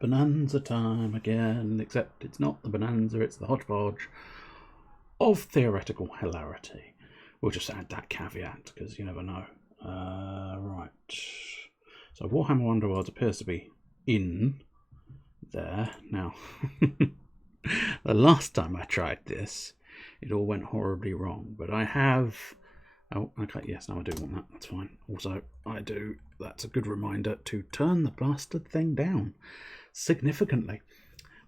Bonanza time again, except it's not the Bonanza, it's the Hodgepodge of theoretical hilarity. We'll just add that caveat, because you never know. Right. So Warhammer Underworlds appears to be in there. Now, the last time I tried this, it all went horribly wrong, but I have... Oh, okay, yes, no, I do want that, that's fine. Also, I do, that's a good reminder to turn the blasted thing down significantly.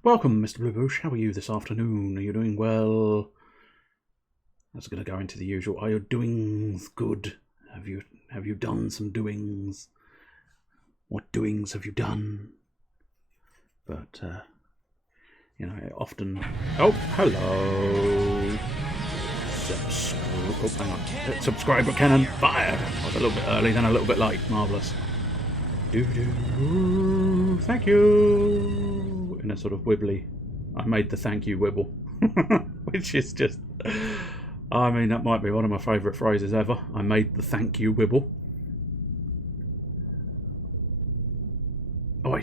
Welcome, Mr. Blueboosh, how are you this afternoon? Are you doing well? I was going to go into the usual, are your doings good? Have you done some doings? What doings have you done? But, you know, often... Oh, hello! Oh, hang on. Subscriber cannon fire! I was a little bit early, then a little bit late. Marvellous. Thank you! In a sort of wibbly... I made the thank you wibble. Which is just... I mean, that might be one of my favourite phrases ever. I made the thank you wibble. Oh,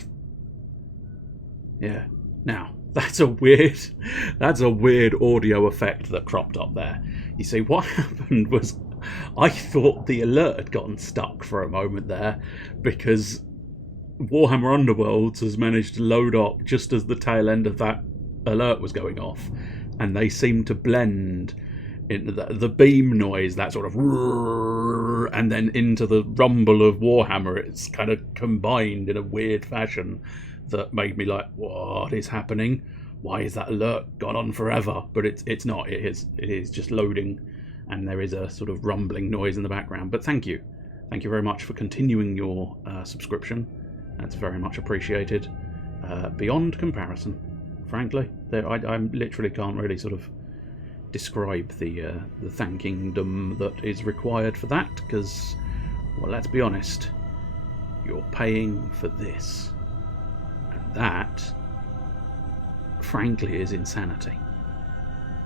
yeah. Now, that's a weird audio effect that cropped up there. You see, what happened was I thought the alert had gotten stuck for a moment there because Warhammer Underworlds has managed to load up just as the tail end of that alert was going off, and they seem to blend into the beam noise, that sort of, and then into the rumble of Warhammer. It's kind of combined in a weird fashion that made me like, what is happening? Why is that alert gone on forever? But it's not. It is just loading, and there is a sort of rumbling noise in the background. But thank you very much for continuing your subscription. That's very much appreciated, beyond comparison. Frankly, I literally can't really sort of describe the thankingdom that is required for that, because, well, let's be honest, you're paying for this, and that, frankly, is insanity.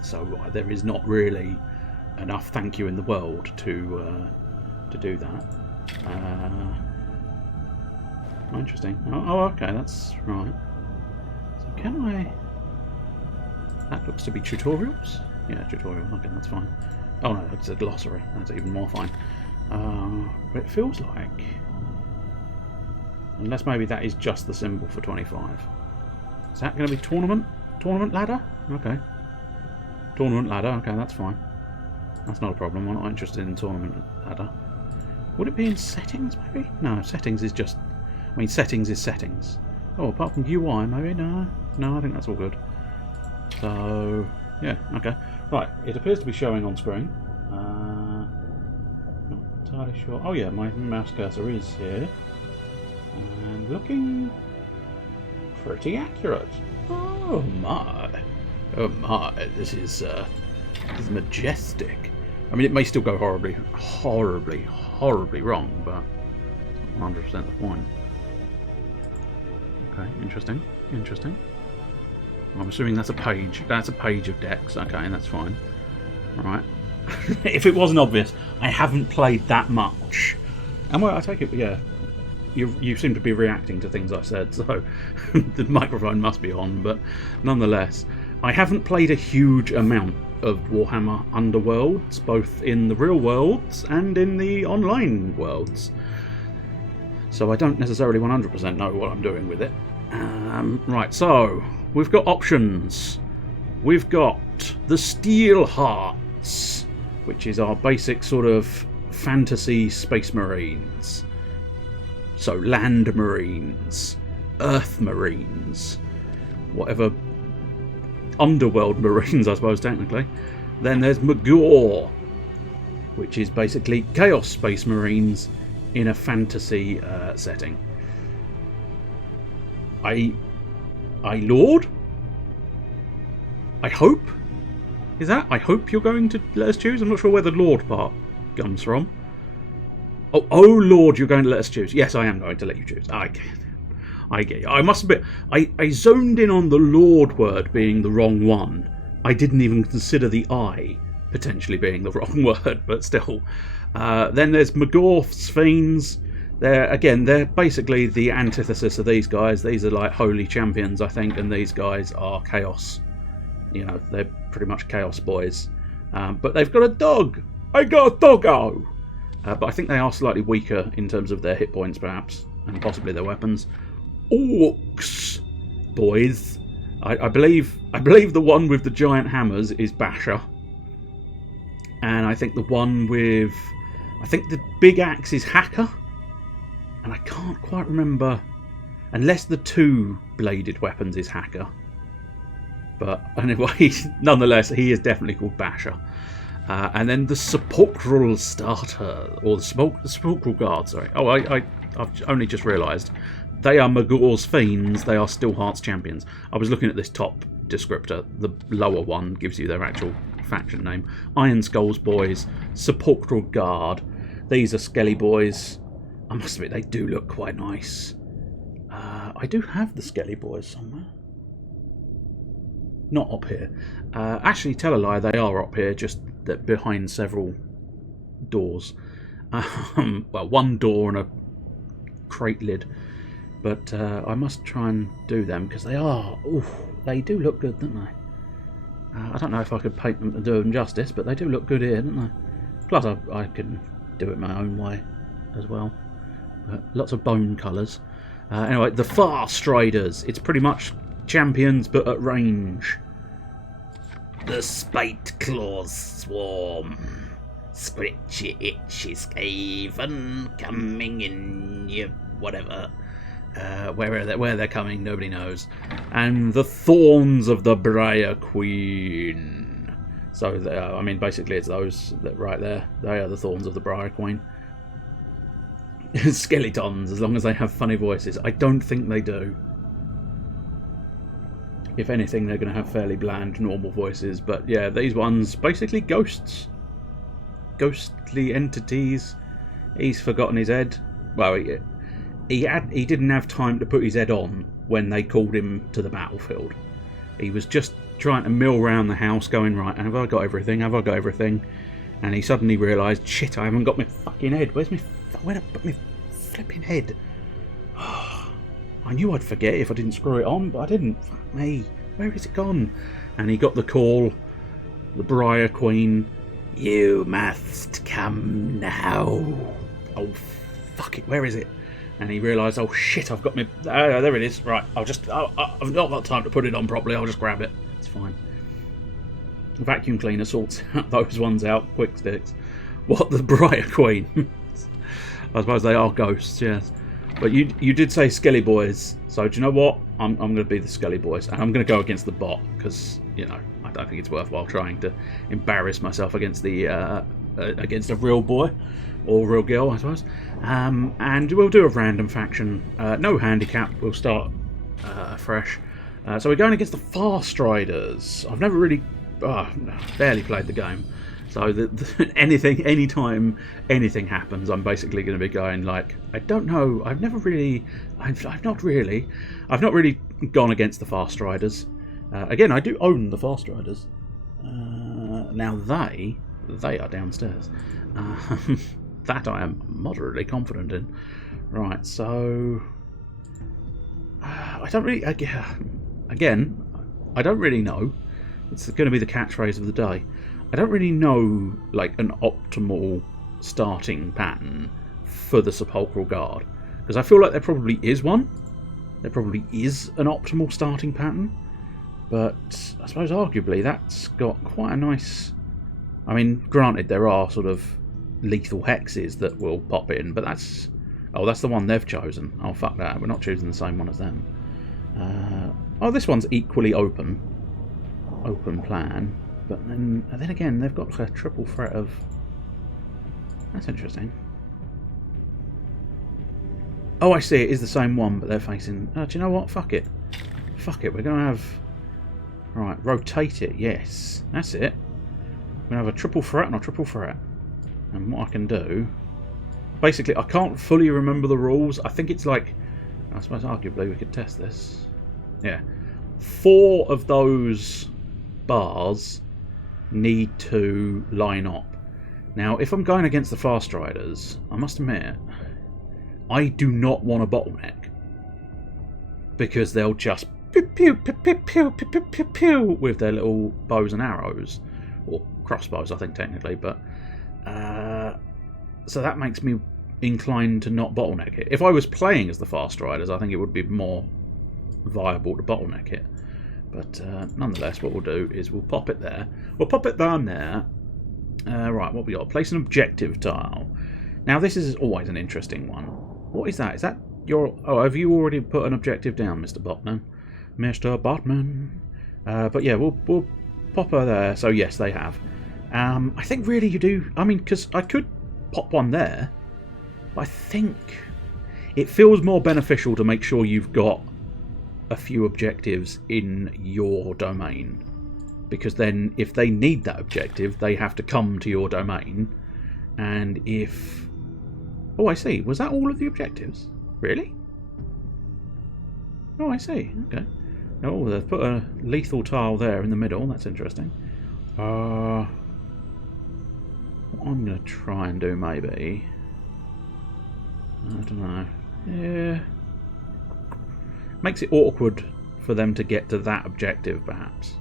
So there is not really enough thank you in the world to do that. Interesting. Oh, okay, that's right. So can I... That looks to be tutorials. Yeah, tutorial. Okay, that's fine. Oh no, it's a glossary. That's even more fine. But it feels like... Unless maybe that is just the symbol for 25. Is that going to be tournament? Tournament ladder? Okay. Tournament ladder. Okay, that's fine. That's not a problem. I'm not interested in tournament ladder. Would it be in settings, maybe? No, settings is just... I mean, settings is settings. Oh, apart from UI, maybe? No, I think that's all good. So, yeah, okay. Right, it appears to be showing on screen. Not entirely sure. Oh yeah, my mouse cursor is here. And looking pretty accurate. Oh my. Oh my, this is majestic. I mean, it may still go horribly wrong, but 100% the point. Okay, interesting. I'm assuming that's a page. That's a page of decks. Okay, that's fine. Right. If it wasn't obvious, I haven't played that much. And well, I take it, yeah. You seem to be reacting to things I said, so the microphone must be on. But nonetheless, I haven't played a huge amount of Warhammer Underworlds, both in the real worlds and in the online worlds. So I don't necessarily 100% know what I'm doing with it. Right, so we've got options. We've got the Steel Hearts, which is our basic sort of fantasy space marines. So land marines, earth marines, whatever, underworld marines, I suppose, technically. Then there's Magor, which is basically chaos space marines in a fantasy setting. Lord? I hope? Is that? I hope you're going to let us choose? I'm not sure where the Lord part comes from. Oh Lord, you're going to let us choose. Yes, I am going to let you choose. I get you. I must admit, I zoned in on the Lord word being the wrong one. I didn't even consider the I potentially being the wrong word, but still. Then there's Magor Sphenes, they're basically the antithesis of these guys. These are like holy champions, I think, and these guys are chaos. You know, they're pretty much chaos boys. But they've got a dog. I got a doggo. But I think they are slightly weaker in terms of their hit points, perhaps, and possibly their weapons. Orcs, boys. I believe the one with the giant hammers is Basher, and I think the one with, I think the big axe is Hacker, and I can't quite remember, unless the two-bladed weapons is Hacker. But anyway, nonetheless, he is definitely called Basher. And then the Sepulchral Starter, or the Sepulchral Guard, sorry. Oh, I've only just realised. They are Magor's Fiends, they are Steelheart's Champions. I was looking at this top descriptor. The lower one gives you their actual faction name. Iron Skull's Boys, Sepulchral Guard. These are Skelly Boys. I must admit, they do look quite nice. I do have the Skelly Boys somewhere. Not up here. Actually, tell a lie, they are up here, just behind several doors. Well, one door and a crate lid. But I must try and do them, because they are... Ooh, they do look good, don't they? I don't know if I could paint them to do them justice, but they do look good here, don't they? Plus, I can do it my own way as well. But lots of bone colours. Anyway, the Far Striders. It's pretty much champions, but at range. The Spite Claws Swarm. Scratch your itchy scaven, coming in your whatever. Where they're coming, nobody knows. And the Thorns of the Briar Queen. So, I mean, basically it's those that right there. They are the Thorns of the Briar Queen. Skeletons, as long as they have funny voices. I don't think they do. If anything, they're going to have fairly bland, normal voices. But yeah, these ones, basically ghosts. Ghostly entities. He's forgotten his head. Well, he didn't have time to put his head on when they called him to the battlefield. He was just trying to mill around the house going, right, have I got everything? Have I got everything? And he suddenly realised, shit, I haven't got my fucking head. Where'd I put my flipping head? I knew I'd forget if I didn't screw it on, but I didn't. Fuck me. Where is it gone? And he got the call. The Briar Queen. You must come now. Oh, fuck it. Where is it? And he realised, oh shit, I've got my... there it is. Right, I've not got time to put it on properly. I'll just grab it. It's fine. The vacuum cleaner sorts those ones out. Quick sticks. What, the Briar Queen? I suppose they are ghosts, yes. But you did say Skelly Boys. So do you know what? I'm going to be the Skelly Boys. And I'm going to go against the bot. Because, you know, I don't think it's worthwhile trying to embarrass myself against against a real boy. Or real girl, I suppose. And we'll do a random faction. No handicap. We'll start fresh. So we're going against the Far Striders. I've never really... barely played the game. So anytime anything happens, I'm basically going to be going like, I don't know. I've not really gone against the Far Striders. Again, I do own the Far Striders. Now they are downstairs. That I am moderately confident in. Right, so I don't really. Again, I don't really know. It's going to be the catchphrase of the day. I don't really know like an optimal starting pattern for the Sepulchral Guard, because I feel like there probably is one. There probably is an optimal starting pattern, but I suppose arguably that's got quite a nice... I mean, granted there are sort of lethal hexes that will pop in, but that's... Oh, that's the one they've chosen. Oh, fuck that. We're not choosing the same one as them. Oh, this one's equally open. Open plan. But then again, they've got a triple threat of... That's interesting. Oh, I see. It is the same one, but they're facing... Oh, do you know what? Fuck it. Fuck it. We're going to have... Right, rotate it. Yes. That's it. We're going to have a triple threat and a triple threat. And what I can do... Basically, I can't fully remember the rules. I think it's like... I suppose arguably we could test this. Yeah. 4 of those bars need to line up. Now, if I'm going against the Far Striders, I must admit, I do not want a bottleneck, because they'll just pew pew pew pew pew pew pew pew pew with their little bows and arrows, or crossbows, I think technically. But so that makes me inclined to not bottleneck it. If I was playing as the Fast Riders, I think it would be more viable to bottleneck it. But nonetheless, what we'll do is we'll pop it there. We'll pop it down there. Right, what we got? Place an objective tile. Now, this is always an interesting one. What is that? Is that your... Oh, have you already put an objective down, Mr. Botman? Mr. Botman. But yeah, we'll pop her there. So yes, they have. I think really you do... I mean, because I could pop one there. But I think it feels more beneficial to make sure you've got a few objectives in your domain. Because then if they need that objective, they have to come to your domain. And if... Oh, I see. Was that all of the objectives? Really? Oh, I see. Okay. Oh, they've put a lethal tile there in the middle. That's interesting. What I'm going to try and do, maybe... I don't know. Yeah. Makes it awkward for them to get to that objective, perhaps,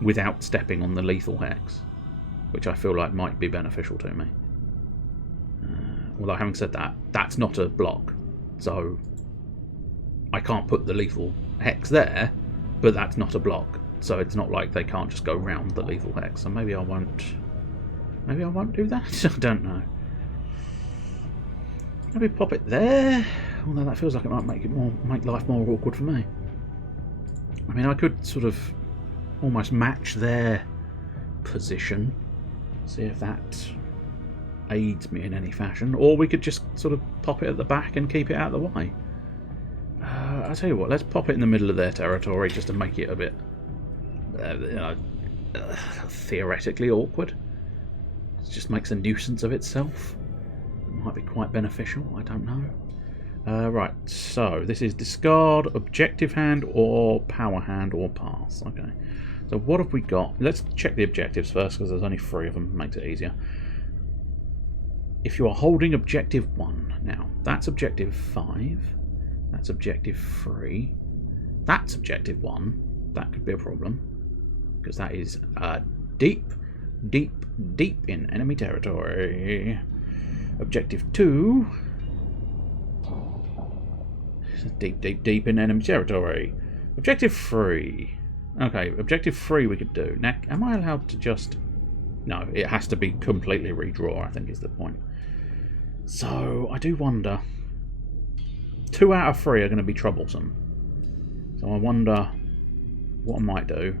without stepping on the lethal hex, which I feel like might be beneficial to me. Although, having said that, that's not a block, so I can't put the lethal hex there, but that's not a block, so it's not like they can't just go round the lethal hex. So maybe I won't do that. I don't know. Maybe pop it there, although that feels like it might make life more awkward for me. I mean, I could sort of almost match their position, see if that aids me in any fashion, or we could just sort of pop it at the back and keep it out of the way. I'll tell you what, let's pop it in the middle of their territory just to make it a bit, theoretically awkward. It just makes a nuisance of itself. Might be quite beneficial, I don't know. Right, so this is discard, objective hand, or power hand, or pass. Okay, so what have we got? Let's check the objectives first, because there's only 3 of them, makes it easier. If you are holding objective 1, now, that's objective 5, that's objective 3, that's objective 1, that could be a problem, because that is deep, deep, deep in enemy territory. Objective 2, deep, deep, deep in enemy territory. Objective 3. Okay, objective 3 we could do. Now, am I allowed to just... No, it has to be completely redraw, I think is the point. So, I do wonder... 2 out of 3 are going to be troublesome. So I wonder what I might do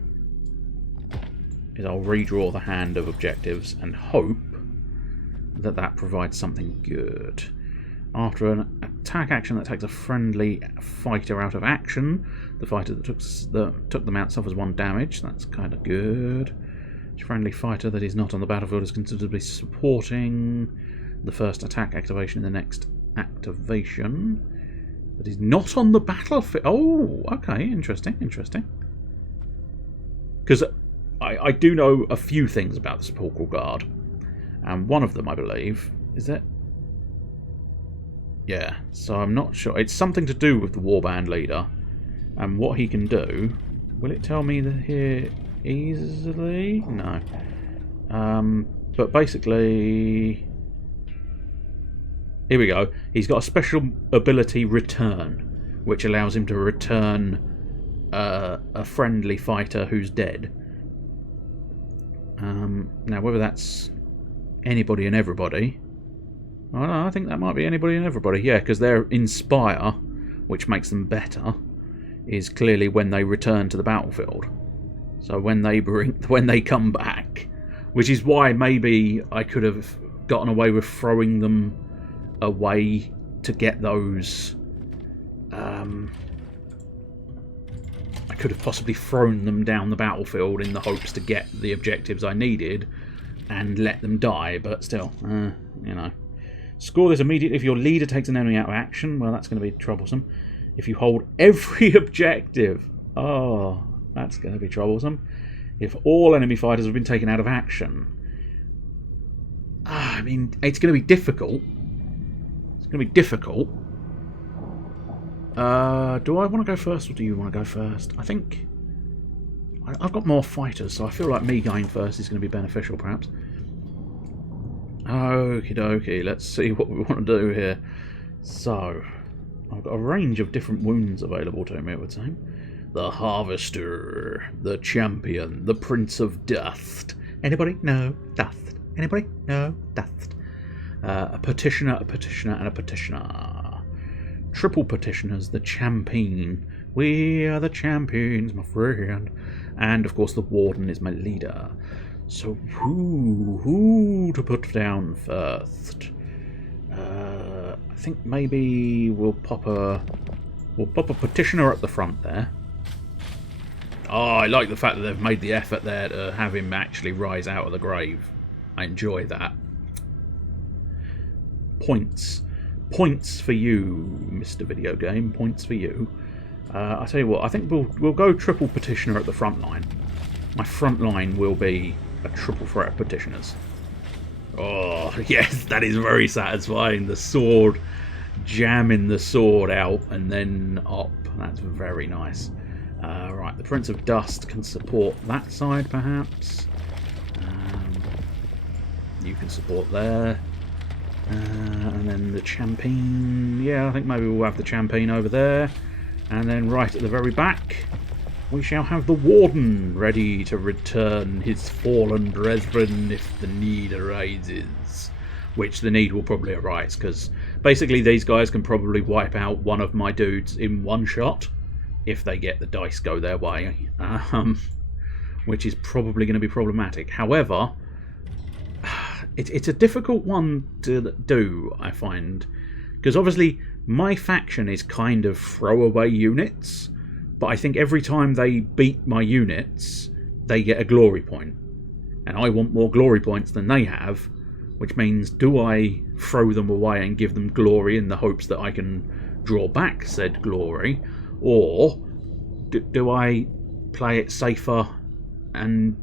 is I'll redraw the hand of objectives and hope that provides something good. After an attack action that takes a friendly fighter out of action, the fighter that took them out suffers 1 damage. That's kind of good. Each friendly fighter that is not on the battlefield is considered to be supporting the first attack activation in the next activation. That is not on the battlefield. Oh, okay, interesting, interesting. Because I do know a few things about the Sepulchral Guard. And one of them, I believe, is that... Yeah, so I'm not sure. It's something to do with the Warband leader. And what he can do... Will it tell me that here easily? No. But basically... Here we go. He's got a special ability, Return, which allows him to return a friendly fighter who's dead. Now, whether that's... anybody and everybody. I think that might be anybody and everybody. Yeah, because their Inspire, which makes them better, is clearly when they return to the battlefield. So when they come back, which is why maybe I could have gotten away with throwing them away to get those. I could have possibly thrown them down the battlefield in the hopes to get the objectives I needed and let them die, but still, you know. Score this immediately if your leader takes an enemy out of action. Well, that's going to be troublesome. If you hold every objective. Oh, that's going to be troublesome. If all enemy fighters have been taken out of action. I mean, it's going to be difficult. It's going to be difficult, Do I want to go first, or do you want to go first? I think I've got more fighters, so I feel like me going first is going to be beneficial, perhaps. Okie dokie, let's see what we want to do here. So, I've got a range of different wounds available to me, it would seem. The Harvester, the Champion, the Prince of Dust. Anybody? No. Dust. Anybody? No. Dust. A Petitioner, and a Petitioner. Triple Petitioners, the Champion. We are the champions, my friend. And, of course, the Warden is my leader. So, who to put down first? I think maybe we'll pop a Petitioner at the front there. Oh, I like the fact that they've made the effort there to have him actually rise out of the grave. I enjoy that. Points for you, Mr. Video Game. Points for you. I tell you what, I think we'll go triple Petitioner at the front line. My front line will be a triple threat of Petitioners. Oh, yes, that is very satisfying. The sword, jamming the sword out and then up. That's very nice. Right, the Prince of Dust can support that side, perhaps. You can support there. And then the Champion. Yeah, I think maybe we'll have the Champion over there. And then right at the very back, we shall have the Warden ready to return his fallen brethren if the need arises. Which the need will probably arise, because basically these guys can probably wipe out one of my dudes in one shot if they get the dice go their way, which is probably going to be problematic. However, it's a difficult one to do, I find, because obviously my faction is kind of throwaway units, but I think every time they beat my units, they get a glory point. And I want more glory points than they have, which means, do I throw them away and give them glory in the hopes that I can draw back said glory, or do I play it safer and,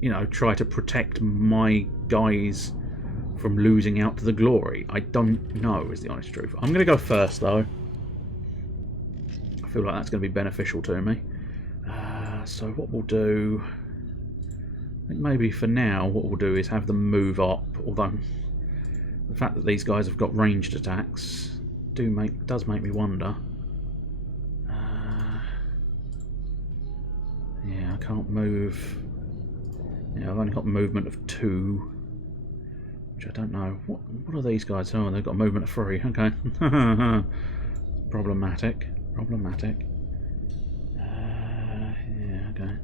you know, try to protect my guys from losing out to the glory? I don't know, is the honest truth. I'm going to go first, though. I feel like that's going to be beneficial to me. So what we'll do, I think maybe for now, what we'll do is have them move up. Although the fact that these guys have got ranged attacks does make me wonder. Yeah, I can't move. Yeah, I've only got movement of 2, which I don't know. What are these guys? Oh, they've got a movement of 3. Okay. Problematic. Yeah, okay.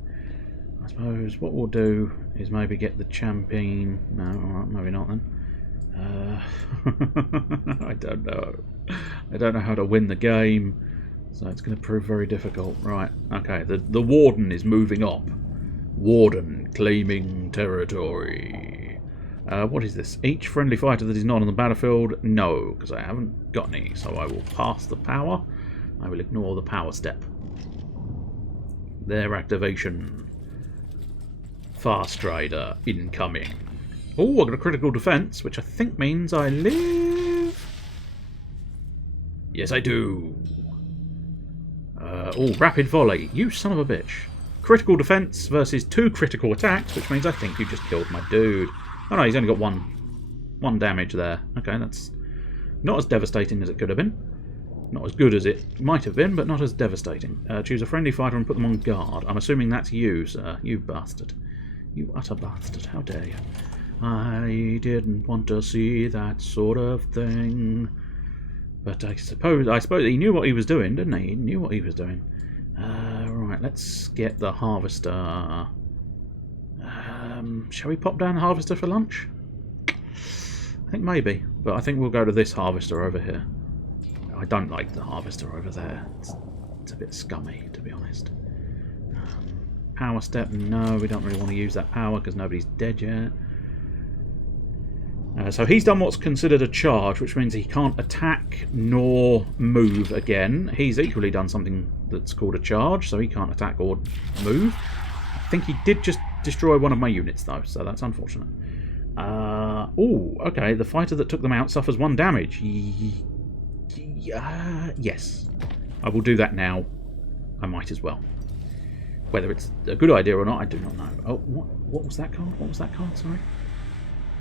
I suppose what we'll do is maybe get the Champion. No, alright, maybe not then. I don't know. I don't know how to win the game, so it's going to prove very difficult. Right, okay, the Warden is moving up. Warden claiming territory. What is this? Each friendly fighter that is not on the battlefield? No, because I haven't got any, so I will pass the power. I will ignore the power step. Their activation. Fast Rider incoming. Oh, I got a critical defense, which I think means I live. Yes, I do. Oh, rapid volley. You son of a bitch. Critical defense versus 2 critical attacks, which means I think you just killed my dude. Oh no, he's only got one damage there. Okay, that's not as devastating as it could have been. Not as good as it might have been, but not as devastating. Choose a friendly fighter and put them on guard. I'm assuming that's you, sir. You bastard. You utter bastard. How dare you. I didn't want to see that sort of thing. But I suppose he knew what he was doing, didn't he? He knew what he was doing. Right, let's get the Harvester. Shall we pop down the Harvester for lunch? I think maybe, but I think we'll go to this Harvester over here. I don't like the Harvester over there. It's a bit scummy, to be honest. Power step, no, we don't really want to use that power because nobody's dead yet. So he's done what's considered a charge, which means he can't attack nor move again. He's equally done something that's called a charge, so he can't attack or move. I think he did just destroy one of my units, though, so that's unfortunate. Oh, okay, the fighter that took them out suffers 1 damage. Yes. I will do that now. I might as well. Whether it's a good idea or not, I do not know. Oh, what was that card? What was that card? Sorry.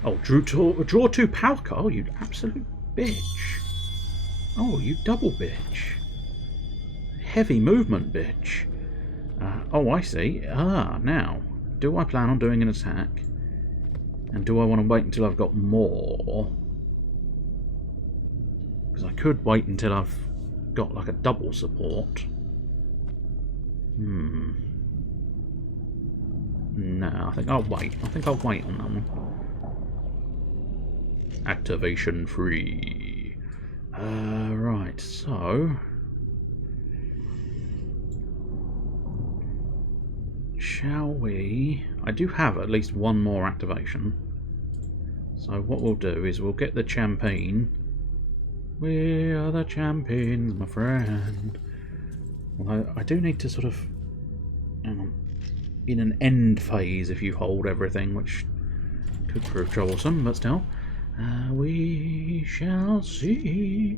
Oh, draw 2 power card. Oh, you absolute bitch. Oh, you double bitch. Heavy movement bitch. Oh, I see. Now, do I plan on doing an attack? And do I want to wait until I've got more? Because I could wait until I've got like a double support. No, I think I'll wait. I think I'll wait on that one. Activation free. Right, so... Shall we... I do have at least one more activation. So what we'll do is we'll get the champagne. We are the champions, my friend. Although I do need to sort of... Hang on. In an end phase if you hold everything, which could prove troublesome, but still. We shall see.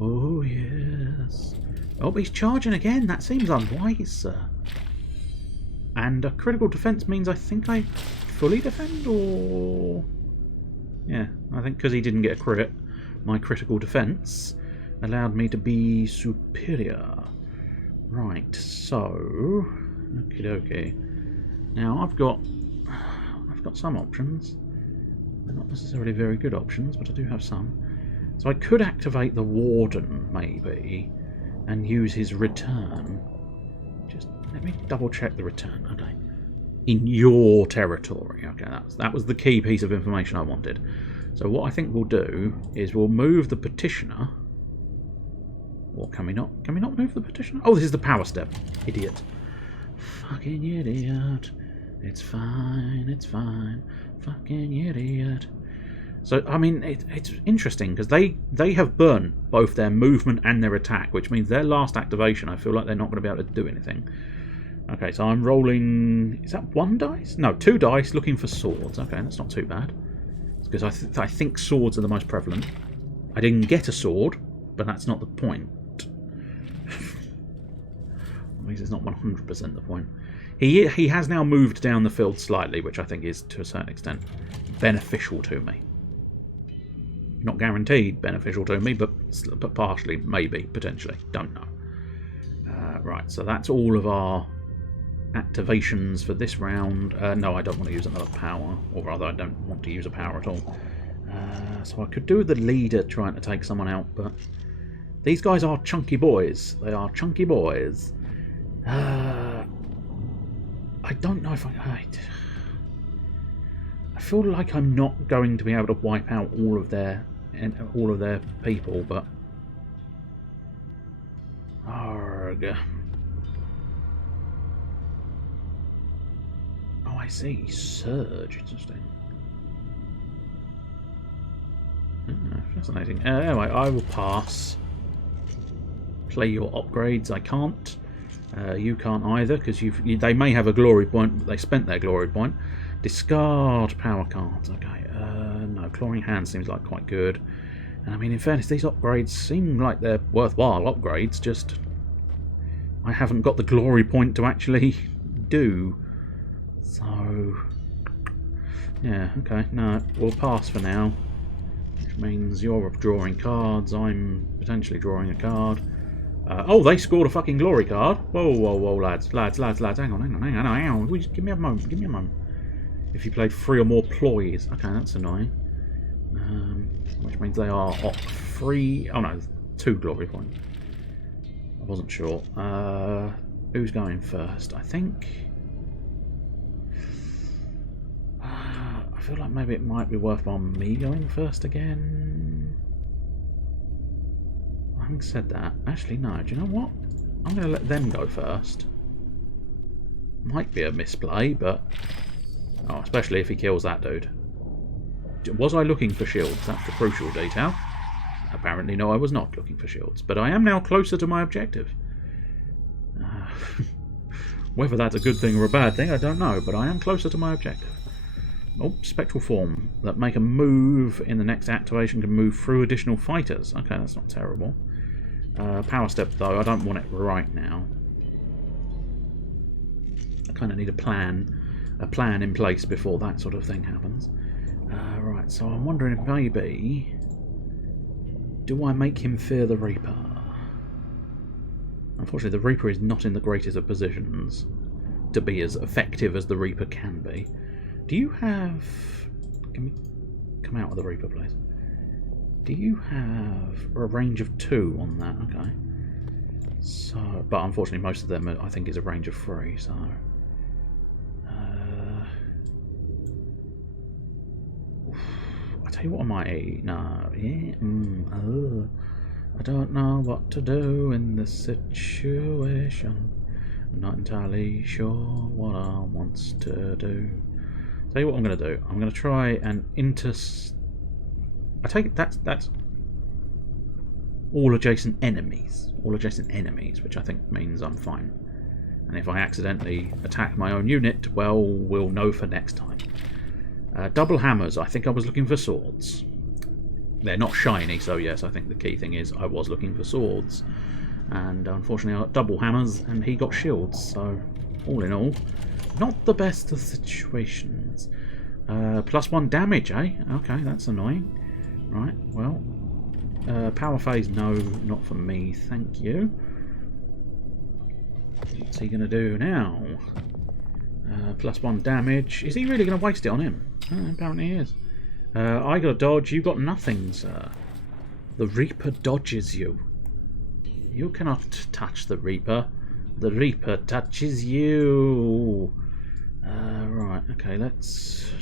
Oh, yes. Oh, he's charging again. That seems unwise, sir. And a critical defense means I think I fully defend, or... Yeah, I think because he didn't get a crit, my critical defense allowed me to be superior. Right, so... Okie dokie. Now, I've got some options. They're not necessarily very good options, but I do have some. So I could activate the Warden, maybe, and use his return. Just let me double check the return. Okay. In your territory. Okay, that was the key piece of information I wanted. So what I think we'll do is we'll move the petitioner. Or can we not? Can we not move the petitioner? Oh, this is the power step. Idiot. Fucking idiot. It's fine, it's fine. Fucking idiot. So, I mean, it's interesting, because they have burnt both their movement and their attack, which means their last activation, I feel like they're not going to be able to do anything. Okay, so I'm rolling... Is that 1 dice? No, 2 dice, looking for swords. Okay, that's not too bad. Because I think swords are the most prevalent. I didn't get a sword, but that's not the point. At least it's not 100% the point. He has now moved down the field slightly, which I think is, to a certain extent, beneficial to me. Not guaranteed beneficial to me, but partially, maybe, potentially. Don't know. Right, so that's all of our activations for this round. No, I don't want to use another power, or rather, I don't want to use a power at all. So I could do with the leader trying to take someone out, but these guys are chunky boys. They are chunky boys. I don't know if I feel like I'm not going to be able to wipe out all of their people, but arg. Oh, I see. Surge. Interesting. Fascinating. Anyway, I will pass. Play your upgrades. I can't. You can't either, because they may have a glory point, but they spent their glory point. Discard power cards. Okay. No, Clawing Hand seems like quite good. And I mean, in fairness, these upgrades seem like they're worthwhile upgrades, just I haven't got the glory point to actually do. So, yeah, okay. No, we'll pass for now. Which means you're drawing cards, I'm potentially drawing a card. Oh, they scored a fucking glory card. Whoa, whoa, whoa, lads. Hang on. Give me a moment. If you played 3 or more ploys. Okay, that's annoying. Which means they are op 3. Oh no, 2 glory points. I wasn't sure. Who's going first? I think... I feel like maybe it might be worthwhile me going first again. Having said that, actually no, do you know what? I'm going to let them go first. Might be a misplay, but... Oh, especially if he kills that dude. Was I looking for shields? That's the crucial detail. Apparently no, I was not looking for shields, but I am now closer to my objective. Whether that's a good thing or a bad thing, I don't know, but I am closer to my objective. Oh, spectral form. That make a move in the next activation can move through additional fighters. Okay, that's not terrible. Power step, though, I don't want it right now. I kind of need a plan in place before that sort of thing happens. Right, so I'm wondering if maybe... Do I make him fear the Reaper? Unfortunately, the Reaper is not in the greatest of positions to be as effective as the Reaper can be. Do you have... Can we come out of the Reaper, please? Do you have a range of 2 on that? Okay. So, but unfortunately, most of them, I think, is a range of 3, so... I tell you what I might eat. No, yeah, I don't know what to do in this situation. I'm not entirely sure what I want to do. Tell you what I'm going to do. I'm going to try and I take it that's all adjacent enemies. All adjacent enemies, which I think means I'm fine. And if I accidentally attack my own unit, well, we'll know for next time. Double hammers. I think I was looking for swords. They're not shiny, so yes, I think the key thing is I was looking for swords. And unfortunately I got double hammers and he got shields, so all in all, not the best of situations. +1 damage, eh? Okay, that's annoying. Right, well, power phase, no, not for me, thank you. What's he going to do now? +1 damage. Is he really going to waste it on him? Apparently he is. I got a dodge, you got nothing, sir. The Reaper dodges you. You cannot touch the Reaper. The Reaper touches you. Right, okay, let's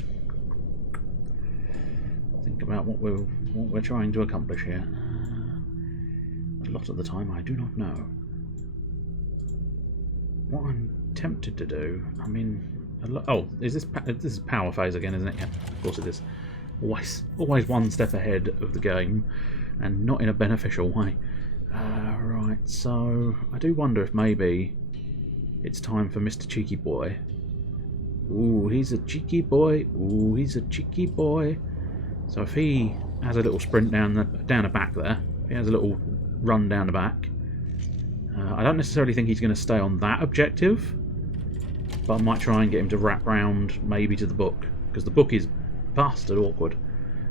think about what we're trying to accomplish here. A lot of the time I do not know. What I'm tempted to do, I mean... Oh, this is power phase again, isn't it? Yeah, of course it is. Always one step ahead of the game, and not in a beneficial way. Right, so I do wonder if maybe it's time for Mr. Cheeky Boy. Ooh, he's a cheeky boy. Ooh, he's a cheeky boy. So if he has a little sprint down the back there, if he has a little run down the back, I don't necessarily think he's going to stay on that objective, but I might try and get him to wrap round maybe to the book, because the book is bastard awkward.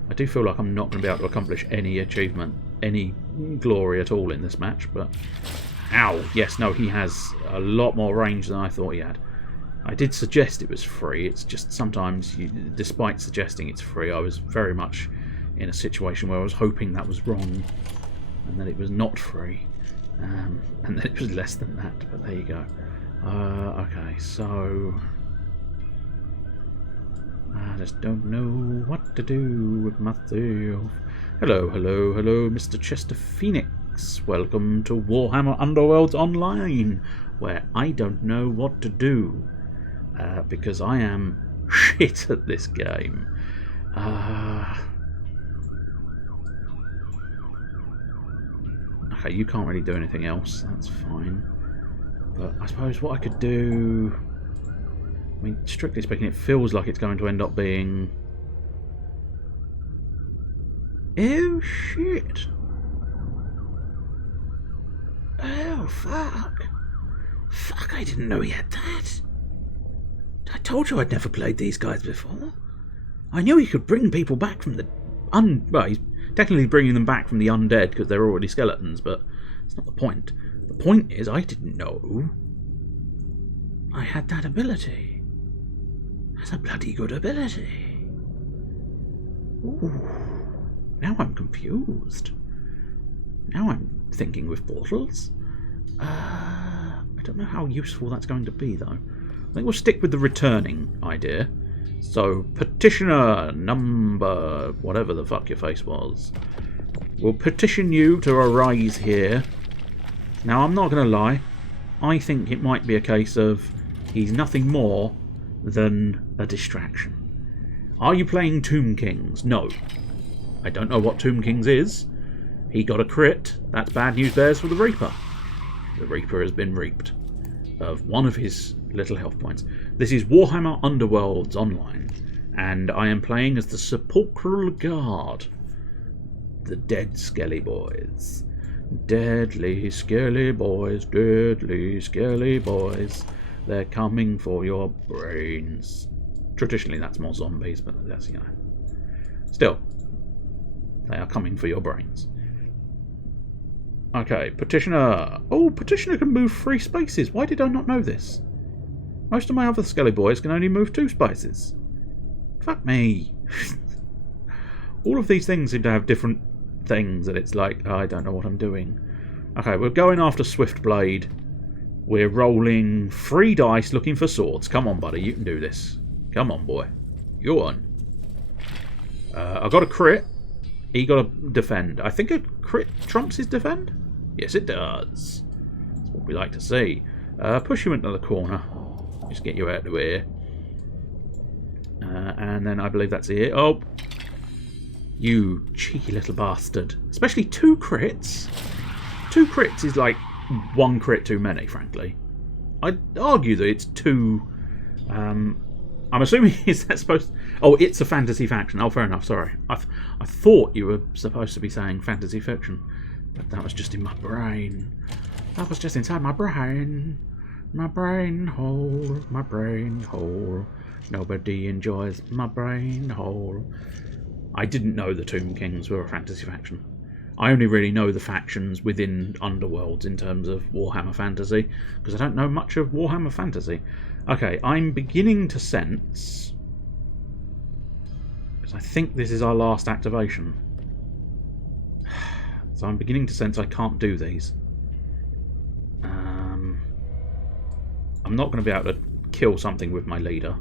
I do feel like I'm not going to be able to accomplish any achievement, any glory at all in this match, but... Ow! Yes, no, he has a lot more range than I thought he had. I did suggest it was free, it's just sometimes, despite suggesting it's free, I was very much in a situation where I was hoping that was wrong, and that it was not free. And then it was less than that, but there you go. Okay, so... I just don't know what to do with myself. Hello, hello, hello, Mr. Chester Phoenix. Welcome to Warhammer Underworlds Online, where I don't know what to do. Because I am shit at this game. Okay, you can't really do anything else, that's fine. But I suppose what I could do... I mean, strictly speaking, it feels like it's going to end up being... Oh, shit! Oh, fuck! Fuck, I didn't know he had that! I told you I'd never played these guys before. I knew he could bring people back from the... Well, he's technically bringing them back from the undead because they're already skeletons, but it's not the point. The point is, I didn't know I had that ability. That's a bloody good ability. Ooh. Now I'm confused. Now I'm thinking with portals. I don't know how useful that's going to be, though. I think we'll stick with the returning idea. So, petitioner number... whatever the fuck your face was. We'll petition you to arise here. Now, I'm not going to lie. I think it might be a case of he's nothing more than a distraction. Are you playing Tomb Kings? No. I don't know what Tomb Kings is. He got a crit. That's bad news bears for the Reaper. The Reaper has been reaped of one of his little health points. This is Warhammer Underworlds Online, and I am playing as the Sepulchral Guard, the dead Skelly boys. Deadly, scaly boys, deadly, scaly boys. They're coming for your brains. Traditionally, that's more zombies, but that's, you know. Still, they are coming for your brains. Okay, Petitioner. Oh, Petitioner can move 3 spaces. Why did I not know this? Most of my other Skelly boys can only move 2 spaces. Fuck me. All of these things seem to have different things, and it's like, I don't know what I'm doing. Okay, we're going after Swiftblade. We're rolling 3 dice looking for swords. Come on, buddy, you can do this. Come on, boy. You're on. I got a crit. He got a defend. I think a crit trumps his defend? Yes, it does. That's what we like to see. Push you into the corner. Just get you out of here. And then I believe that's it. Oh! You cheeky little bastard. Especially 2 crits. 2 crits is like 1 crit too many, frankly. I'd argue that it's 2... I'm assuming, is that supposed to... Oh, it's a fantasy faction. Oh, fair enough, sorry. I thought you were supposed to be saying fantasy fiction. But that was just in my brain. That was just inside my brain. My brain hole. My brain hole. Nobody enjoys my brain hole. I didn't know the Tomb Kings were a fantasy faction. I only really know the factions within Underworlds in terms of Warhammer Fantasy, because I don't know much of Warhammer Fantasy. Okay, I'm beginning to sense... because I think this is our last activation. So I'm beginning to sense I can't do these. I'm not going to be able to kill something with my leader.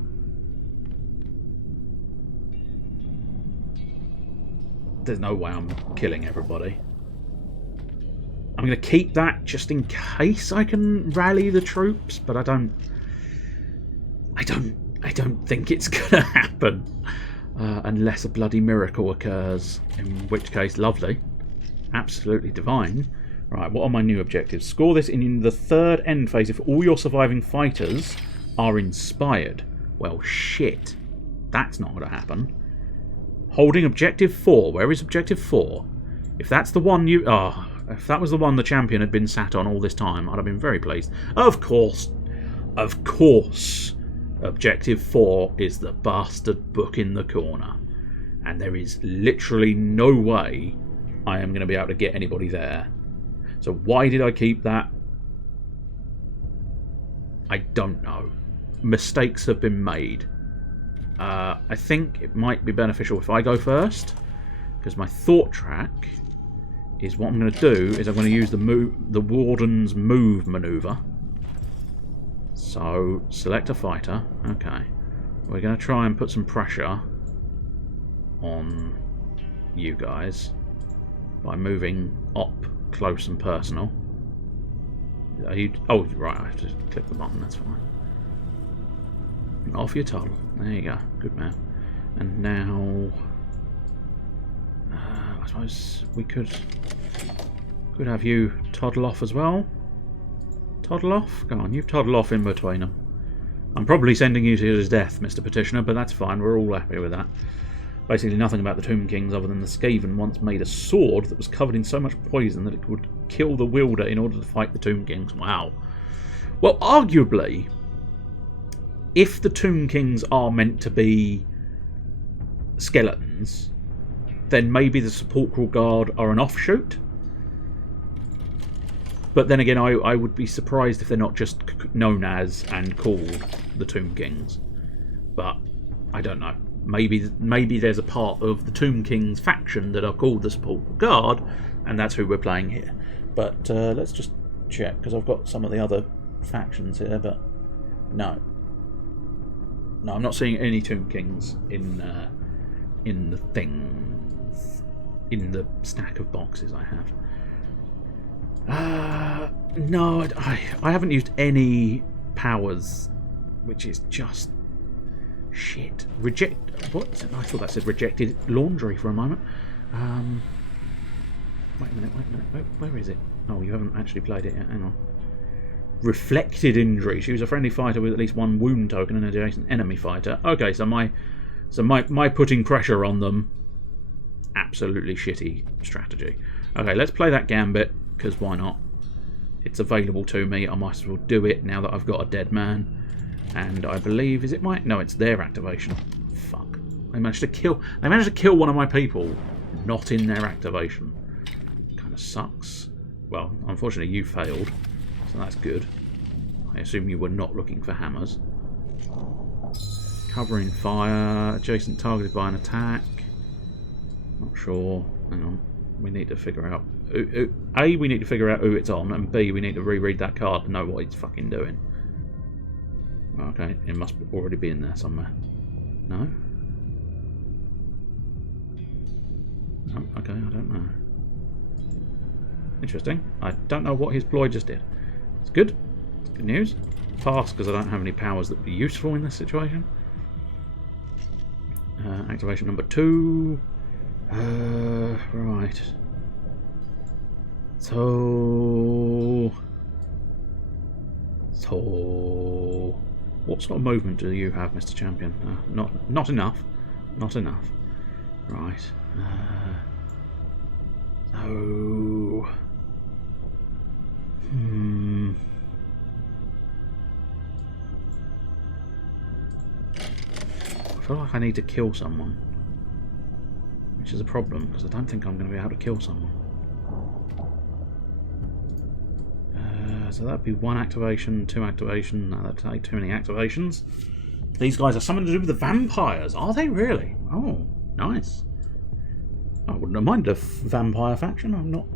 There's no way I'm killing everybody. I'm going to keep that just in case I can rally the troops, but I don't think it's going to happen unless a bloody miracle occurs. In which case, lovely, absolutely divine. Right, what are my new objectives? Score this in the 3rd end phase if all your surviving fighters are inspired. Well, shit, that's not going to happen. Holding objective 4. Where is objective 4? If that's the one you... Oh, if that was the one the champion had been sat on all this time, I'd have been very pleased. Of course. Of course. Objective 4 is the bastard book in the corner. And there is literally no way I am going to be able to get anybody there. So why did I keep that? I don't know. Mistakes have been made. I think it might be beneficial if I go first, because my thought track is what I'm going to do is I'm going to use the Warden's move maneuver. So select a fighter. Okay, we're going to try and put some pressure on you guys by moving up close and personal. Are you? Oh, right. I have to click the button. That's fine. Off your toddle. There you go. Good man. And now, I suppose we could have you toddle off as well. Toddle off? Go on, you toddle off in between them. I'm probably sending you to his death, Mr. Petitioner, but that's fine. We're all happy with that. Basically nothing about the Tomb Kings other than the Skaven once made a sword that was covered in so much poison that it would kill the wielder in order to fight the Tomb Kings. Wow. Well, arguably, if the Tomb Kings are meant to be skeletons, then maybe the Sepulchral Guard are an offshoot. But then again, I would be surprised if they're not just known as and called the Tomb Kings. But I don't know. Maybe there's a part of the Tomb Kings faction that are called the Sepulchral Guard, and that's who we're playing here. But let's just check, because I've got some of the other factions here, but no. No, I'm not seeing any Tomb Kings in the things, in the stack of boxes I have. No, I haven't used any powers, which is just shit. What? I thought that said rejected laundry for a moment. Wait a minute. Where is it? Oh, you haven't actually played it yet. Hang on. Reflected injury. She was a friendly fighter with at least 1 wound token and an adjacent enemy fighter. Okay, so my putting pressure on them, absolutely shitty strategy. Okay, let's play that gambit because why not? It's available to me. I might as well do it now that I've got a dead man. And I believe, is it my... No, it's their activation. Fuck. They managed to kill one of my people, not in their activation. Kind of sucks. Well, unfortunately you failed, so that's good. I assume you were not looking for hammers. Covering fire, adjacent targeted by an attack. Not sure. Hang on. We need to figure out... A, we need to figure out who it's on, and B, we need to reread that card to know what it's fucking doing. Okay, it must already be in there somewhere. No? Oh, okay, I don't know. Interesting. I don't know what his ploy just did. It's good. It's good news. Pass, because I don't have any powers that would be useful in this situation. Activation number 2. Right. So... What sort of movement do you have, Mr. Champion? Not enough. Not enough. Right. So... I feel like I need to kill someone. Which is a problem, because I don't think I'm going to be able to kill someone. So that'd be 1 activation, 2 activation. No, that'd take too many activations. These guys are something to do with the vampires. Are they really? Oh, nice. I wouldn't have minded a vampire faction. I'm not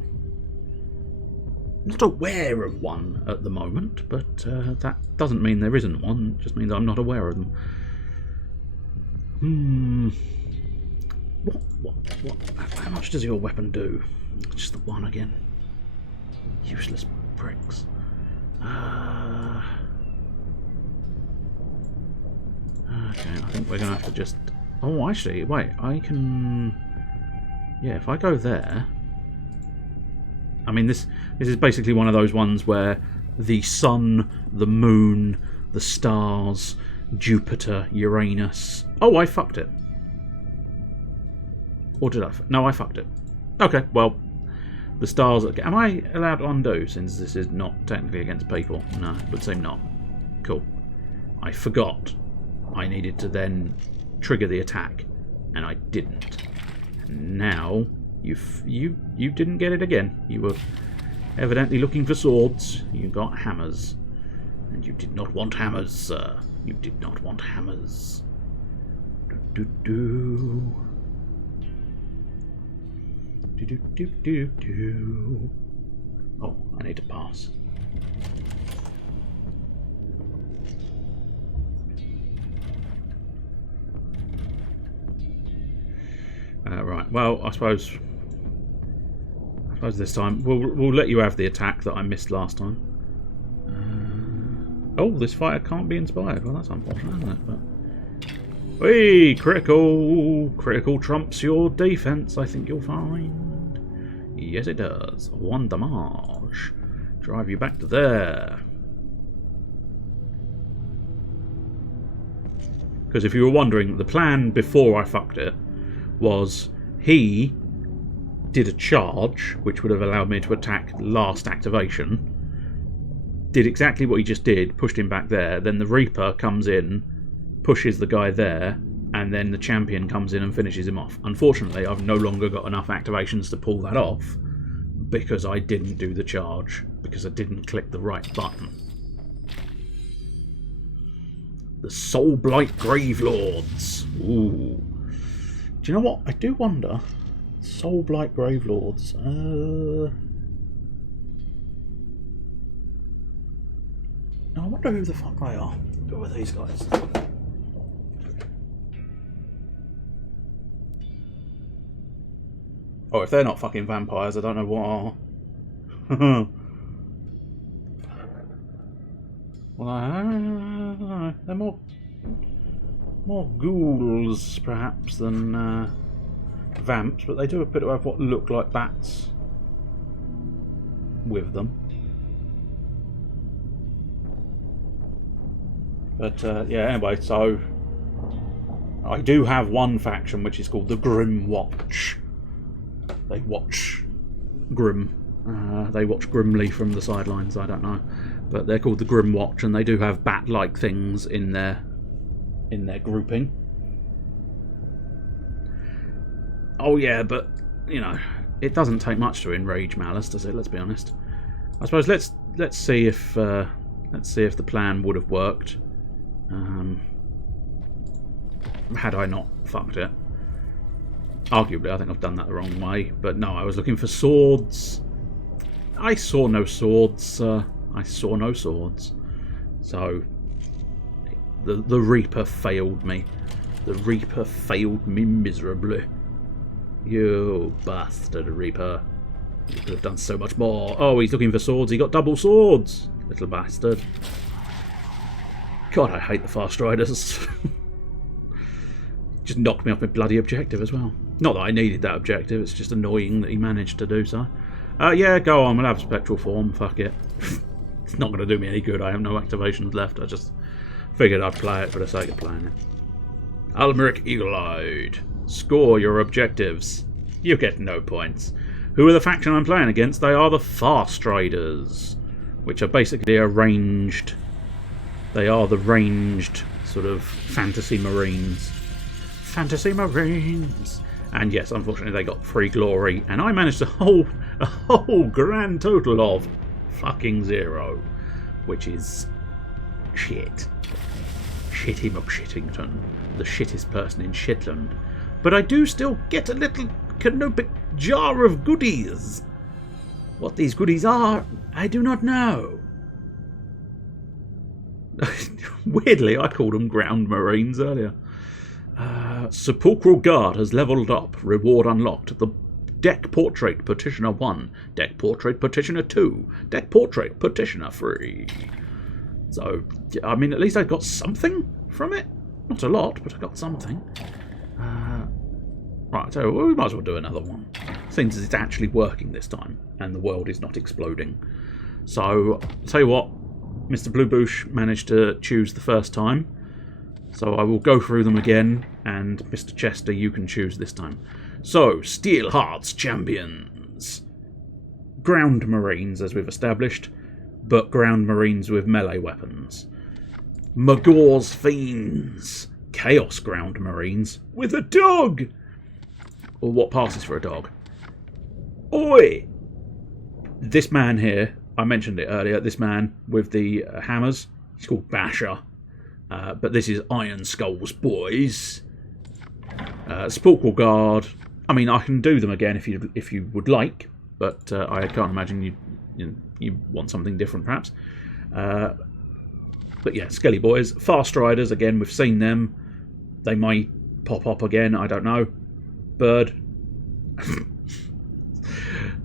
aware of one at the moment, but that doesn't mean there isn't one. It just means I'm not aware of them. What? How much does your weapon do? Just the 1 again. Useless pricks. Okay, I think we're going to have to just... Oh, actually, wait, I can... Yeah, if I go there... I mean, this is basically one of those ones where the sun, the moon, the stars, Jupiter, Uranus... Oh, I fucked it. Or did I? No, I fucked it. Okay, well, the stars... Am I allowed to undo, since this is not technically against people? No, it would seem not. Cool. I forgot I needed to then trigger the attack, and I didn't. And now, you didn't get it again. You were evidently looking for swords. You got hammers. And you did not want hammers, sir. You did not want hammers. Do-do-do. Do-do-do-do-do. Oh, I need to pass. Right. Well, I suppose this time we'll let you have the attack that I missed last time. Oh, this fighter can't be inspired. Well, that's unfortunate, isn't it? But hey, critical trumps your defense. I think you'll find. Yes, it does. 1 damage. Drive you back to there. Because if you were wondering, the plan before I fucked it was he did a charge, which would have allowed me to attack last activation, did exactly what he just did, pushed him back there, then the Reaper comes in, pushes the guy there, and then the champion comes in and finishes him off. Unfortunately, I've no longer got enough activations to pull that off, because I didn't do the charge, because I didn't click the right button. The Soulblight Gravelords. Ooh. Do you know what? I do wonder. Soulblight Gravelords. I wonder who the fuck they are. Who are these guys? Oh, if they're not fucking vampires, I don't know what are. Well, I don't know. They're more ghouls, perhaps, than vamps, but they do appear to have what look like bats with them. But, yeah, anyway, so I do have one faction which is called the Grim Watch. They watch Grim They watch grimly from the sidelines, I don't know. But they're called the Grim Watch, and they do have bat-like things in their grouping. Oh yeah, but, you know, it doesn't take much to enrage Malice, does it? Let's be honest. I suppose let's see if the plan would have worked had I not fucked it. Arguably, I think I've done that the wrong way. But no, I was looking for swords. I saw no swords. I saw no swords. So the Reaper failed me. The Reaper failed me miserably. You bastard Reaper. You could have done so much more. Oh, he's looking for swords. He got double swords. Little bastard. God, I hate the Fast Riders. Just knocked me off my bloody objective as well. Not that I needed that objective. It's just annoying that he managed to do so. Yeah, go on. We'll have spectral form. Fuck it. It's not going to do me any good. I have no activations left. I just figured I'd play it for the sake of playing it. Almeric Eagle-Eyed. Score your objectives. You get no points. Who are the faction I'm playing against? They are the Fast Riders, which are basically a ranged... They are the ranged sort of fantasy marines. Fantasy marines! And yes, unfortunately they got 3 glory, and I managed a whole grand total of fucking 0, which is shit. Shitty McShittington, the shittest person in Shetland. But I do still get a little canopic jar of goodies. What these goodies are, I do not know. Weirdly, I called them ground marines earlier. Sepulchral Guard has levelled up. Reward unlocked. The Deck Portrait Petitioner 1. Deck Portrait Petitioner 2. Deck Portrait Petitioner 3. So, I mean, at least I got something from it. Not a lot, but I got something. Right, so we might as well do another one. Seems as it's actually working this time, and the world is not exploding. So, I'll tell you what, Mr. Blue Boosh managed to choose the first time. So I will go through them again, and Mr. Chester, you can choose this time. So, Steel Hearts Champions. Ground Marines, as we've established, but Ground Marines with melee weapons. Magor's Fiends. Chaos Ground Marines with a dog! Or what passes for a dog. Oi! This man here, I mentioned it earlier, this man with the hammers, he's called Basher. But this is Iron Skull's boys. Sepulchral Guard. I mean, I can do them again if you would like, but I can't imagine you want something different, perhaps. But yeah, Skelly Boys. Fast Riders, again, we've seen them. They might pop up again, I don't know. Bird.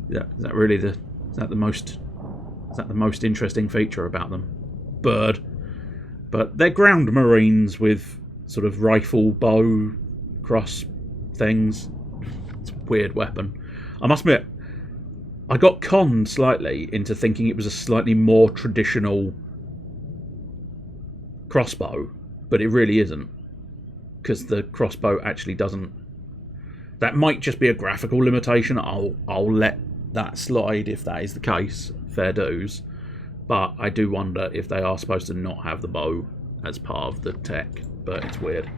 Yeah, is that the most interesting feature about them? Bird. But they're ground marines with sort of rifle, bow, cross things. It's a weird weapon. I must admit, I got conned slightly into thinking it was a slightly more traditional crossbow, but it really isn't. Because the crossbow actually doesn't... That might just be a graphical limitation. I'll let that slide if that is the case. Fair dues. But I do wonder if they are supposed to not have the bow as part of the tech. But it's weird.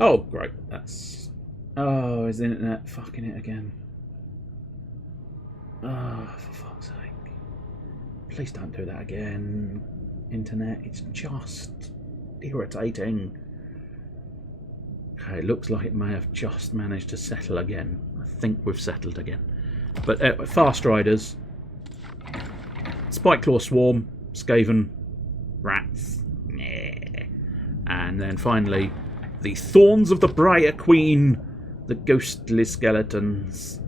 Oh, great. That's... Oh, is the internet fucking it again? Oh, for fuck's sake. Please don't do that again. Internet, it's just irritating. Okay, it looks like it may have just managed to settle again. I think we've settled again. But Fast Riders... Spikeclaw Swarm, Skaven, Rats, yeah. And then finally, the Thorns of the Briar Queen, the Ghostly Skeletons.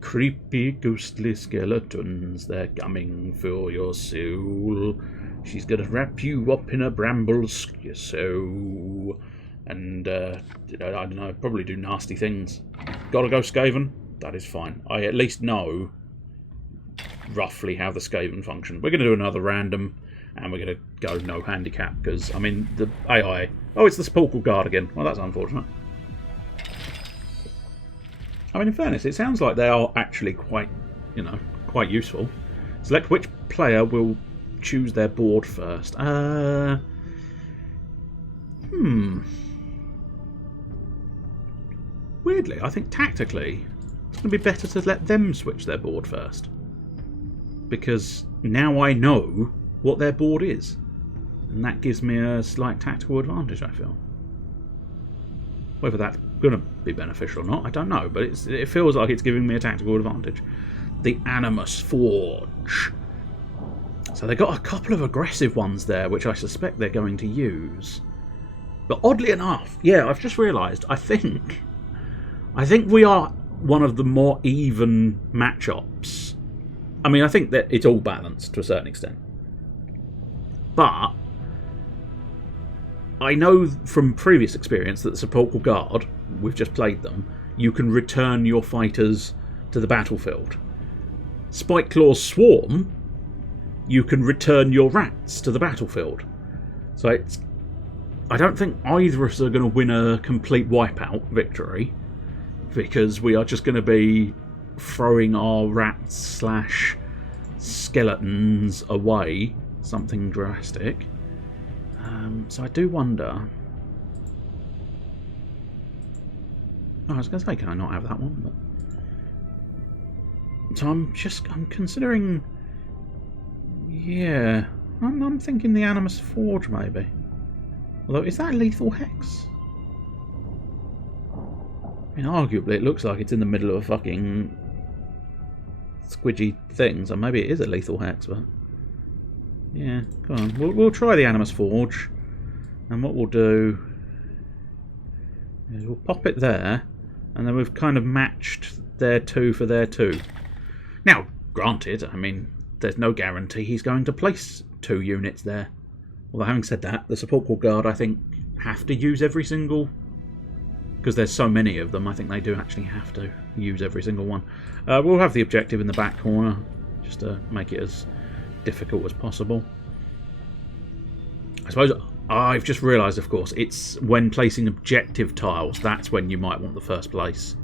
Creepy ghostly skeletons, they're coming for your soul. She's gonna wrap you up in a bramble so. And, I don't know, probably do nasty things. Gotta go Skaven? That is fine. I at least know roughly how the Skaven function. We're going to do another random, and we're going to go no handicap, because, I mean, the AI... Oh, it's the Sepulchral Guard again. Well, that's unfortunate. I mean, in fairness, it sounds like they are actually quite quite useful. Select which player will choose their board first. Weirdly, I think tactically it's going to be better to let them switch their board first. Because now I know what their board is. And that gives me a slight tactical advantage, I feel. Whether that's going to be beneficial or not, I don't know. But it feels like it's giving me a tactical advantage. The Animus Forge. So they got a couple of aggressive ones there, which I suspect they're going to use. But oddly enough, yeah, I've just realised, I think we are one of the more even matchups. I mean, I think that it's all balanced to a certain extent. But I know from previous experience that the Sepulchral Guard, we've just played them, you can return your fighters to the battlefield. Spikeclaw's Swarm, you can return your rats to the battlefield. So I don't think either of us are going to win a complete wipeout victory, because we are just going to be throwing our rats / skeletons away, something drastic. So I do wonder. Oh, I was going to say, can I not have that one? But so I'm considering. Yeah, I'm thinking the Animus Forge maybe. Although, is that lethal hex? I mean, arguably it looks like it's in the middle of a fucking squidgy thing, so maybe it is a lethal hex, but yeah, go on. We'll try the Animus Forge, and what we'll do is we'll pop it there, and then we've kind of matched their 2 for their 2. Now, granted, I mean, there's no guarantee he's going to place 2 units there. Although, having said that, the Sepulchral Guard, I think, have to use every single... Because there's so many of them, I think they do actually have to use every single one. We'll have the objective in the back corner, just to make it as difficult as possible. I suppose I've just realised, of course, it's when placing objective tiles, that's when you might want the first place.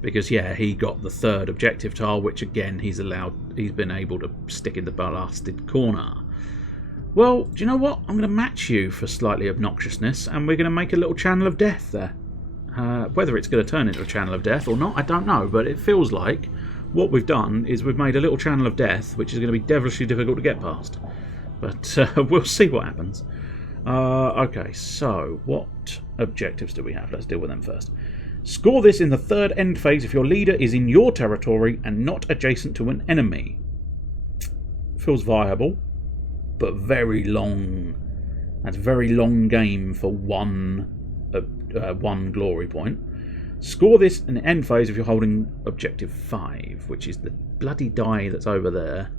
Because, yeah, he got the 3rd objective tile, which, again, he's been able to stick in the blasted corner. Well, do you know what? I'm going to match you for slightly obnoxiousness, and we're going to make a little channel of death there. Whether it's going to turn into a channel of death or not, I don't know, but it feels like what we've done is we've made a little channel of death, which is going to be devilishly difficult to get past. But we'll see what happens. Okay, so what objectives do we have? Let's deal with them first. Score this in the 3rd end phase if your leader is in your territory and not adjacent to an enemy. Feels viable, but very long. That's a very long game for one glory point. Score this in the end phase if you're holding objective 5, which is the bloody die that's over there.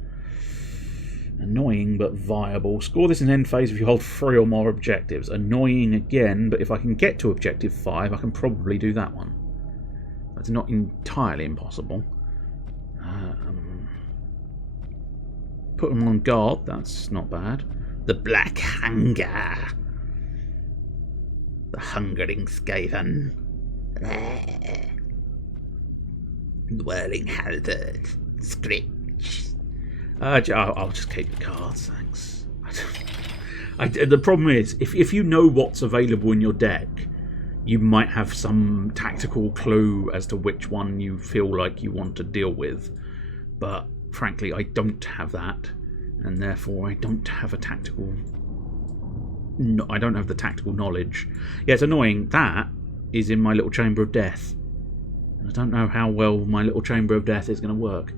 Annoying, but viable. Score this in end phase if you hold 3 or more objectives. Annoying again, but if I can get to objective 5, I can probably do that one. That's not entirely impossible. Put them on guard, that's not bad. The Black Hunger. The Hungering Skaven. The Whirling Halberd. Scritch. I'll just keep the cards, thanks. The problem is, if you know what's available in your deck, you might have some tactical clue as to which one you feel like you want to deal with. But frankly, I don't have that, and therefore I don't have a tactical... No, I don't have the tactical knowledge. Yeah, it's annoying. That is in my little Chamber of Death. And I don't know how well my little Chamber of Death is going to work.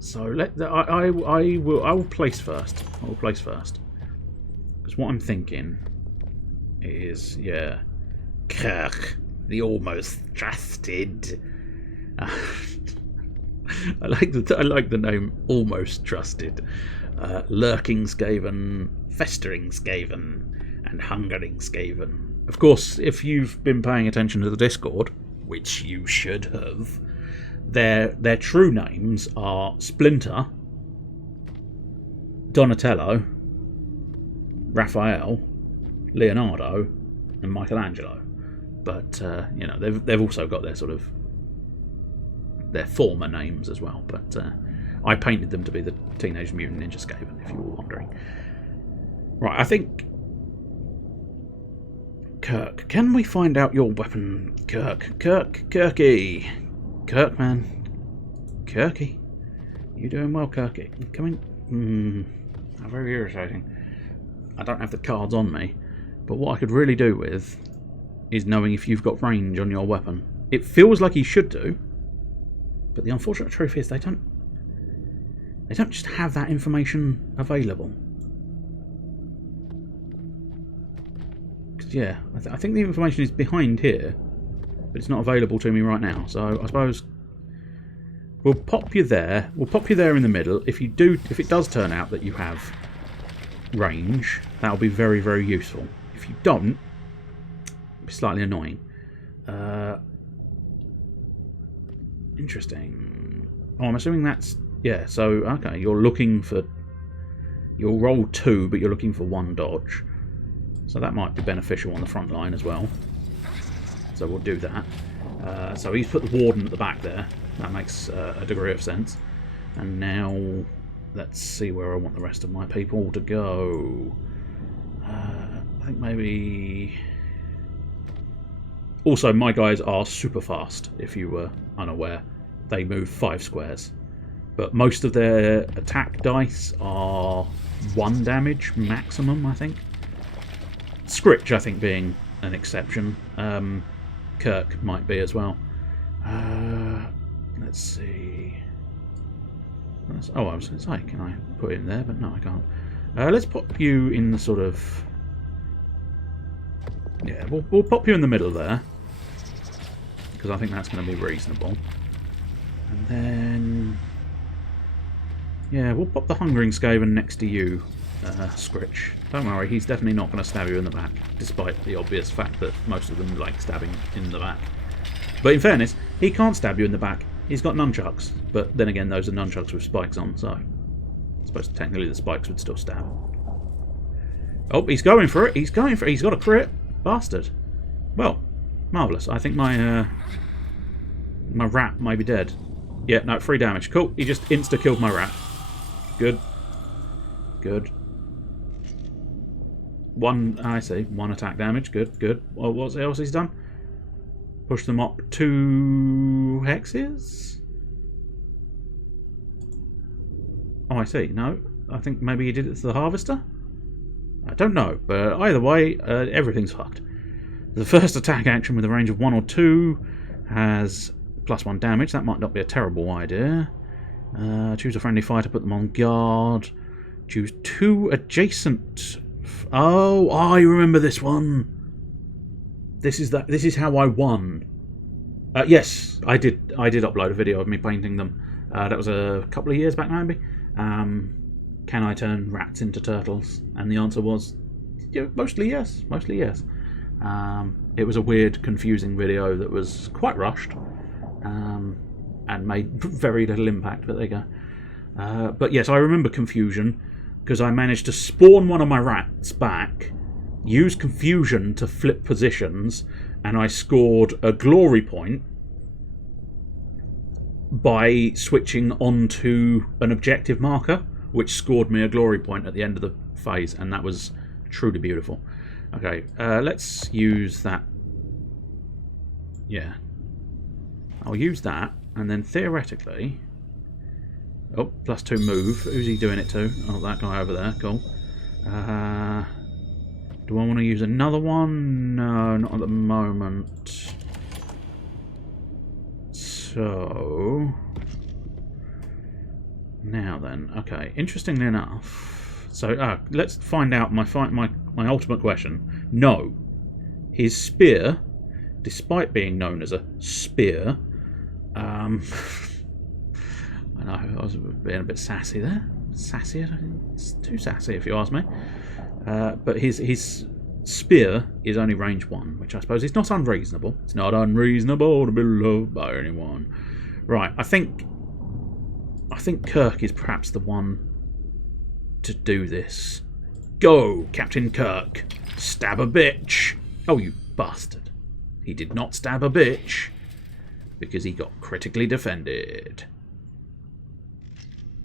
So I will place first. I will place first. Because what I'm thinking is, yeah, Kirk, the almost trusted. I like the name almost trusted. Lurking Skaven, Festering Skaven, and Hungering Skaven. Of course, if you've been paying attention to the Discord, which you should have, their true names are Splinter, Donatello, Raphael, Leonardo, and Michelangelo. But you know, they've also got their sort of their former names as well, but I painted them to be the Teenage Mutant Ninja Skaven, if you were wondering. Right, I think... Kirk, can we find out your weapon? Kirky. Kirk, man. Kirky. You doing well, Kirky? Come in. Very irritating. I don't have the cards on me, but what I could really do with is knowing if you've got range on your weapon. It feels like he should do, but the unfortunate truth is they don't just have that information available. Yeah, I think the information is behind here, but it's not available to me right now. So I suppose we'll pop you there. We'll pop you there in the middle. If it does turn out that you have range, that'll be very, very useful. If you don't, it'll be slightly annoying. Interesting. Oh, I'm assuming that's... Yeah, so, okay, you're looking for... You'll roll 2, but you're looking for 1 dodge. So that might be beneficial on the front line as well. So we'll do that. So he's put the Warden at the back there. That makes a degree of sense. And now, let's see where I want the rest of my people to go. I think maybe... Also, my guys are super fast, if you were unaware. They move 5 squares. But most of their attack dice are 1 damage maximum, I think. Scritch, I think, being an exception. Kirk might be as well. Let's see. Oh, I was going to say, can I put him there? But no, I can't. Let's pop you in the sort of... Yeah, we'll pop you in the middle there, because I think that's going to be reasonable. And then... Yeah, we'll pop the Hungering Skaven next to you, Scritch. Don't worry, he's definitely not going to stab you in the back, despite the obvious fact that most of them like stabbing in the back. But in fairness, he can't stab you in the back. He's got nunchucks, but then again, those are nunchucks with spikes on, so I suppose technically the spikes would still stab. Oh, he's going for it. He's going for it. He's got a crit. Bastard. Well, marvellous. I think my my rat may be dead. Yeah, no, 3 damage. Cool. He just insta-killed my rat. Good. Good. 1, I see. 1 attack damage. Good, good. Well, what else he's done? Push them up 2 hexes? Oh, I see. No, I think maybe he did it to the harvester? I don't know, but either way, everything's fucked. The first attack action with a range of 1 or 2 has +1 damage. That might not be a terrible idea. Choose a friendly fighter, put them on guard. Choose 2 adjacent... Oh, I remember this one. This is how I won. Yes, I did upload a video of me painting them. That was a couple of years back, maybe. Can I turn rats into turtles? And the answer was, yeah, mostly yes. Mostly yes. It was a weird, confusing video that was quite rushed. And made very little impact, but there you go. But yes, I remember confusion, because I managed to spawn one of my rats back, use confusion to flip positions, and I scored a glory point by switching onto an objective marker, which scored me a glory point at the end of the phase, and that was truly beautiful. Okay, let's use that. Yeah. I'll use that, and then theoretically... Oh, +2 move. Who's he doing it to? Oh, that guy over there. Cool. Do I want to use another one? No, not at the moment. So... Now then. Okay, interestingly enough... So, let's find out my ultimate question. No. His spear, despite being known as a spear... I know, I was being a bit sassy there. Sassy? It's too sassy if you ask me. But his spear is only range 1, which I suppose is not unreasonable. It's not unreasonable to be loved by anyone. Right, I think Kirk is perhaps the one to do this. Go, Captain Kirk. Stab a bitch. Oh, you bastard. He did not stab a bitch. because he got critically defended.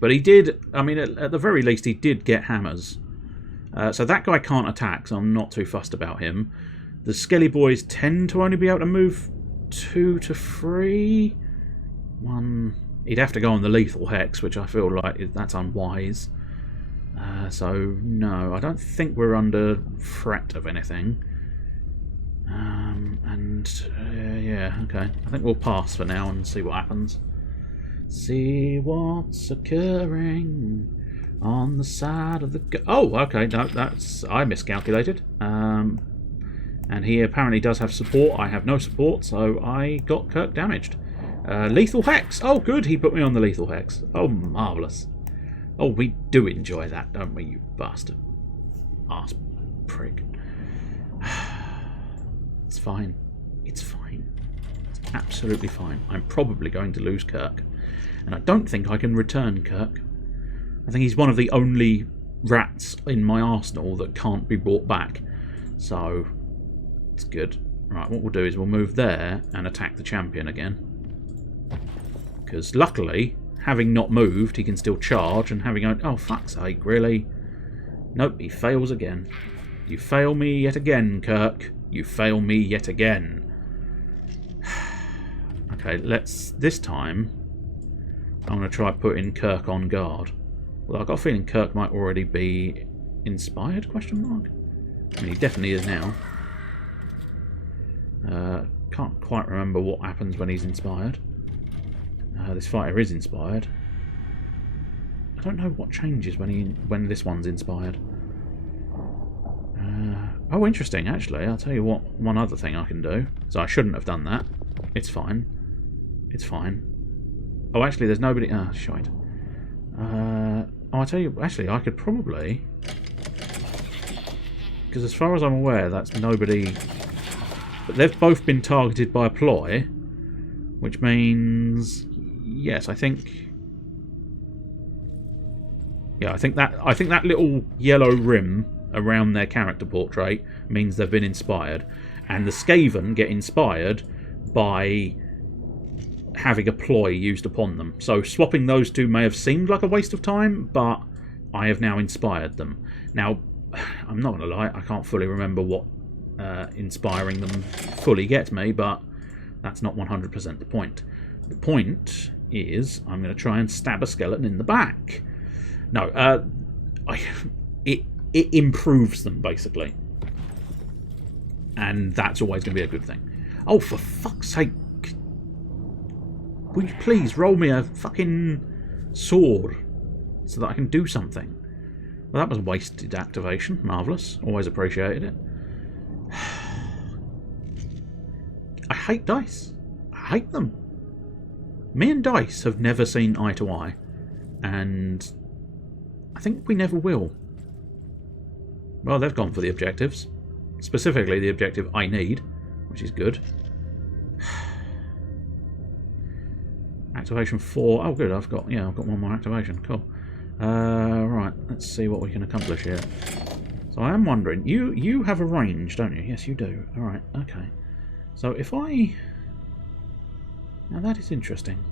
But he did, I mean, at the very least, he did get hammers. So that guy can't attack, so I'm not too fussed about him. The Skelly boys tend to only be able to move 2 to 3. 1... He'd have to go on the lethal hex, which I feel like that's unwise. So, no, I don't think we're under threat of anything. Yeah, okay. I think we'll pass for now and see what happens. See what's occurring on the side of the... Oh, okay, no, that's... I miscalculated. And he apparently does have support. I have no support, so I got Kirk damaged. Lethal Hex! Oh, good, he put me on the Lethal Hex. Oh, marvellous. Oh, we do enjoy that, don't we, you bastard? Arse prick. It's fine. It's fine. It's absolutely fine. I'm probably going to lose Kirk. And I don't think I can return Kirk. I think he's one of the only rats in my arsenal that can't be brought back. So, it's good. Right, what we'll do is we'll move there and attack the champion again. Because luckily, having not moved, he can still charge, and having... Oh, fuck's sake, really? Nope, he fails again. You fail me yet again, Kirk. You fail me yet again. Okay, let's... This time, I'm going to try putting Kirk on guard. Well, I've got a feeling Kirk might already be inspired, question mark? I mean, he definitely is now. Can't quite remember what happens when he's inspired. This fighter is inspired. I don't know what changes when this one's inspired. Oh, interesting, actually. I'll tell you what, one other thing I can do. So I shouldn't have done that. It's fine. It's fine. Oh, actually, there's nobody... Ah, shite. Oh, I'll tell you... Actually, I could probably... Because as far as I'm aware, that's nobody... But they've both been targeted by a ploy, which means... Yes, I think... Yeah, I think that little yellow rim around their character portrait means they've been inspired. And the Skaven get inspired by having a ploy used upon them. So swapping those two may have seemed like a waste of time, but I have now inspired them. Now, I'm not going to lie, I can't fully remember what inspiring them fully gets me, but that's not 100% the point. The point is I'm going to try and stab a skeleton in the back. No, it improves them, basically. And that's always going to be a good thing. Oh, for fuck's sake. Will you please roll me a fucking sword so that I can do something? Well, that was wasted activation. Marvellous. Always appreciated it. I hate dice. I hate them. Me and dice have never seen eye to eye. And I think we never will. Well, they've gone for the objectives. Specifically the objective I need, which is good. Activation 4. Oh, good. I've got one more activation. Cool. Right. Let's see what we can accomplish here. So I am wondering. You have a range, don't you? Yes, you do. All right. Okay. So if I... Now that is interesting.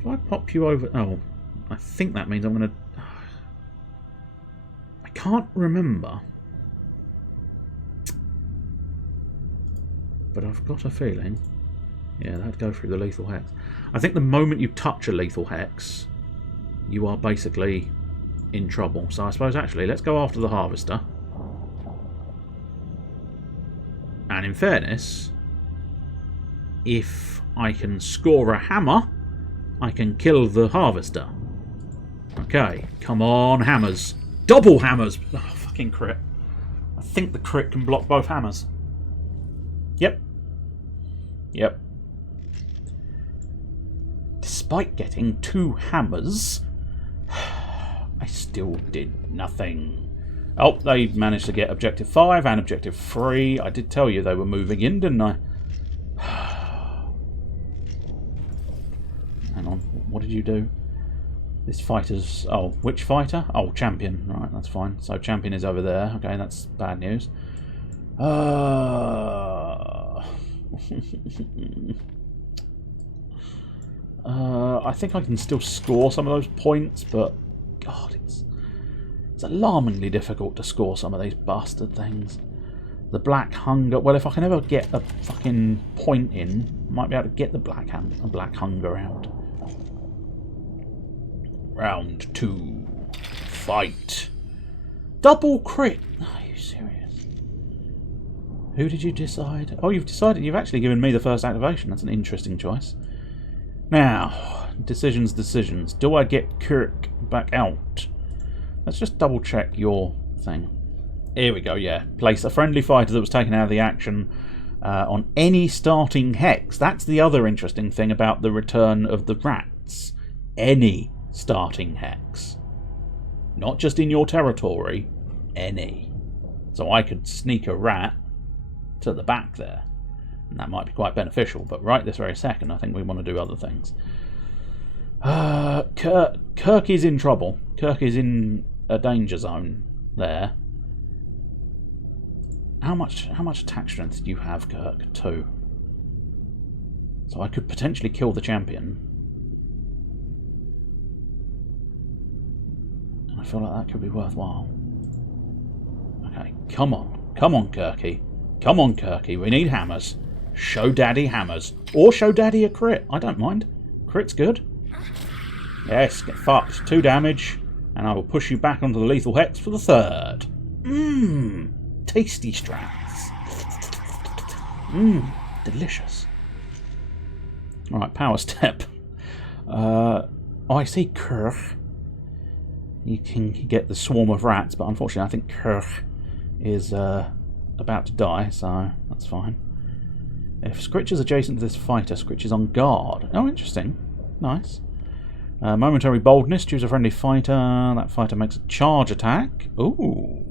If I pop you over... Oh, I think that means I'm going to... I can't remember. But I've got a feeling... Yeah, that'd go through the lethal hex. I think the moment you touch a lethal hex, you are basically in trouble. So I suppose, actually, let's go after the harvester. And in fairness, if I can score a hammer, I can kill the harvester. Okay, come on, hammers. Double hammers! Oh, fucking crit. I think the crit can block both hammers. Yep. Yep. Despite getting 2 hammers, I still did nothing. Oh, they managed to get Objective 5 and Objective 3. I did tell you they were moving in, didn't I? Hang on, what did you do? This fighter's... Oh, which fighter? Oh, champion. Right, that's fine. So champion is over there. Okay, that's bad news. I think I can still score some of those points, but God, it's alarmingly difficult to score some of these bastard things. The Black Hunger. Well, if I can ever get a fucking point in, I might be able to get the Black Hunger out. Round 2. Fight. Double crit. Are you serious? Who did you decide? Oh, you've decided. You've actually given me the first activation. That's an interesting choice. Now, decisions. Do I get Kirk back out? Let's just double check your thing. Here we go, yeah. Place a friendly fighter that was taken out of the action on any starting hex. That's the other interesting thing about the return of the rats. Any starting hex. Not just in your territory, any. So I could sneak a rat to the back there. And that might be quite beneficial, but right this very second I think we want to do other things. Kirk is in trouble. Kirk is in a danger zone there. How much attack strength do you have, Kirk? 2. So I could potentially kill the champion. And I feel like that could be worthwhile. Okay, come on, Kirky. Come on, Kirky, we need hammers. Show Daddy hammers. Or show Daddy a crit. I don't mind. Crit's good. Yes, get fucked. 2 damage. And I will push you back onto the lethal hex for the 3rd. Mmm. Tasty strats. Mmm. Delicious. Alright, power step. Oh, I see Kirk. You can get the swarm of rats, but unfortunately I think Kirk is about to die, so that's fine. If Scritch is adjacent to this fighter, Scritch is on guard. Oh, interesting. Nice. Momentary boldness. Choose a friendly fighter. That fighter makes a charge attack. Ooh.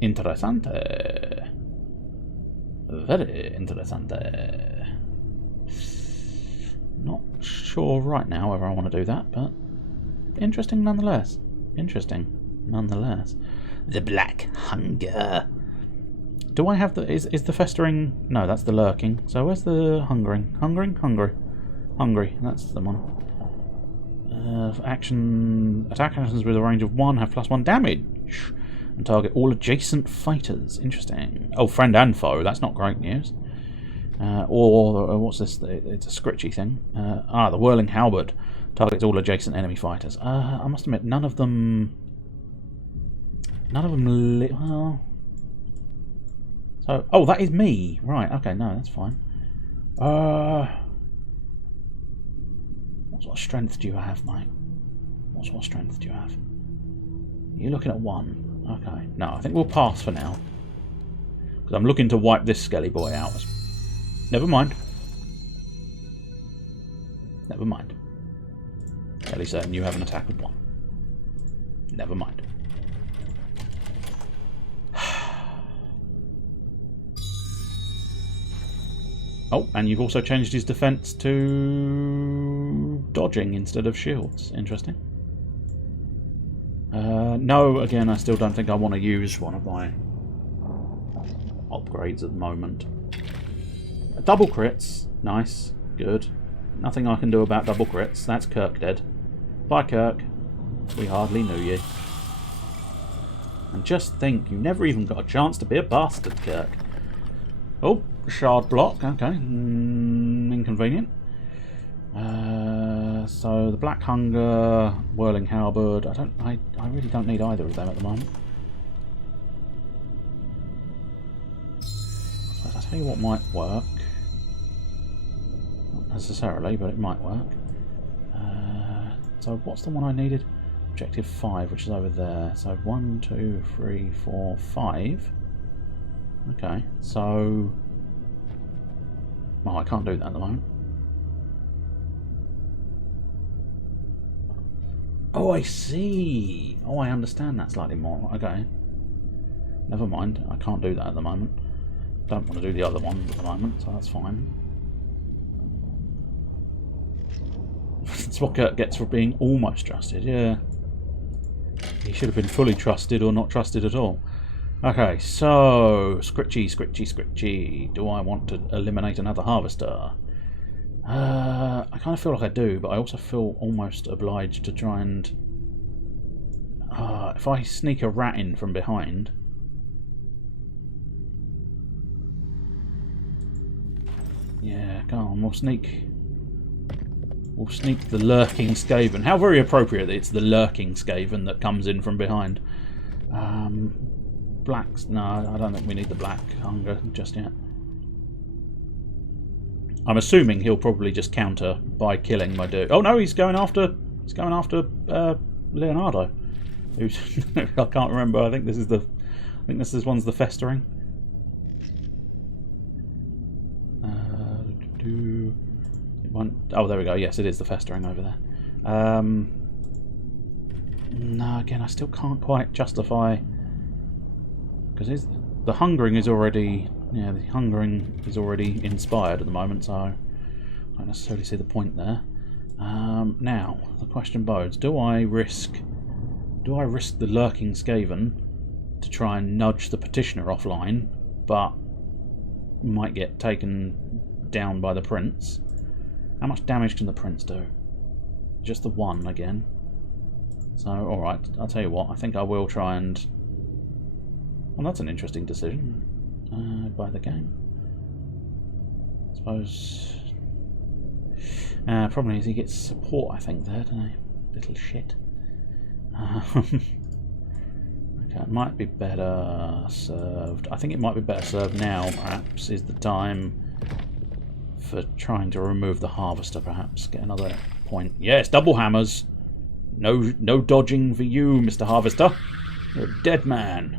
Interessante. Very interessante. Not sure right now whether I want to do that, but interesting nonetheless. Interesting nonetheless. The Black Hunger. Do I have the... Is the festering... No, that's the lurking. So where's the hungering? Hungry. That's the one. Attack actions with a range of 1 have +1 damage. And target all adjacent fighters. Interesting. Oh, friend and foe. That's not great news. Or what's this? It's a scritchy thing. The Whirling Halberd. Targets all adjacent enemy fighters. I must admit, none of them... well... So, oh, that is me. Right, okay, no, that's fine. What sort of strength do you have, mate? What sort of strength do you have? You're looking at 1. Okay. No, I think we'll pass for now. Because I'm looking to wipe this skelly boy out. Never mind. Never mind. Kelly saying you have an attack of 1. Never mind. Oh, and you've also changed his defense to dodging instead of shields. Interesting. No, again, I still don't think I want to use one of my upgrades at the moment. Double crits. Nice. Good. Nothing I can do about double crits. That's Kirk dead. Bye, Kirk. We hardly knew you. And just think, you never even got a chance to be a bastard, Kirk. Oh, shard block. Okay. Inconvenient. So the Black Hunger, Whirling Halberd. I really don't need either of them at the moment. So I'll tell you what might work. Not necessarily, but it might work. So what's the one I needed? Objective 5, which is over there. So 1, 2, 3, 4, 5. Okay, so... Oh, I can't do that at the moment. Oh, I see. Oh, I understand that slightly more. Okay. Never mind. I can't do that at the moment. Don't want to do the other ones at the moment, so that's fine. That's what Kurt gets for being almost trusted, yeah. He should have been fully trusted or not trusted at all. Okay, so... Scritchy. Do I want to eliminate another harvester? I kind of feel like I do, but I also feel almost obliged to try and... if I sneak a rat in from behind... Yeah, go on, we'll sneak the lurking Skaven. How very appropriate that it's the lurking Skaven that comes in from behind. Blacks... No, I don't think we need the black hunger just yet. I'm assuming he'll probably just counter by killing my dude. Oh no, he's going after Leonardo. Who's I can't remember. I think this one's the festering. Oh, there we go. Yes, it is the festering over there. No, again, I still can't quite justify, because the hungering is already inspired at the moment, so I don't necessarily see the point there. Now the question bodes: do I risk the lurking Skaven to try and nudge the petitioner offline, but might get taken down by the prince? How much damage can the prince do? Just the one again. So, alright, I'll tell you what, I think I will try and... Well, that's an interesting decision. By the game. I suppose... problem is he gets support, I think, there, doesn't he? Little shit. Okay, it might be better served. I think it might be better served now, perhaps, is the time for trying to remove the harvester, perhaps. Get another point. Yes, double hammers. No dodging for you, Mr. Harvester. You're a dead man.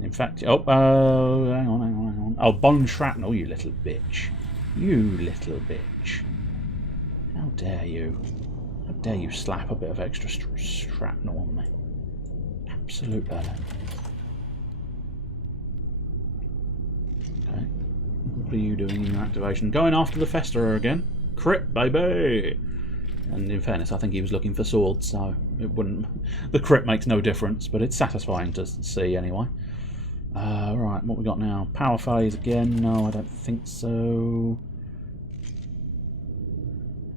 In fact, hang on. Oh, bone shrapnel, you little bitch. You little bitch. How dare you? How dare you slap a bit of extra shrapnel on me? Absolute better. Okay. What are you doing in your activation? Going after the Festerer again. Crit, baby! And in fairness, I think he was looking for swords, so it wouldn't... The crit makes no difference, but it's satisfying to see anyway. Right, what we got now? Power phase again? No, I don't think so.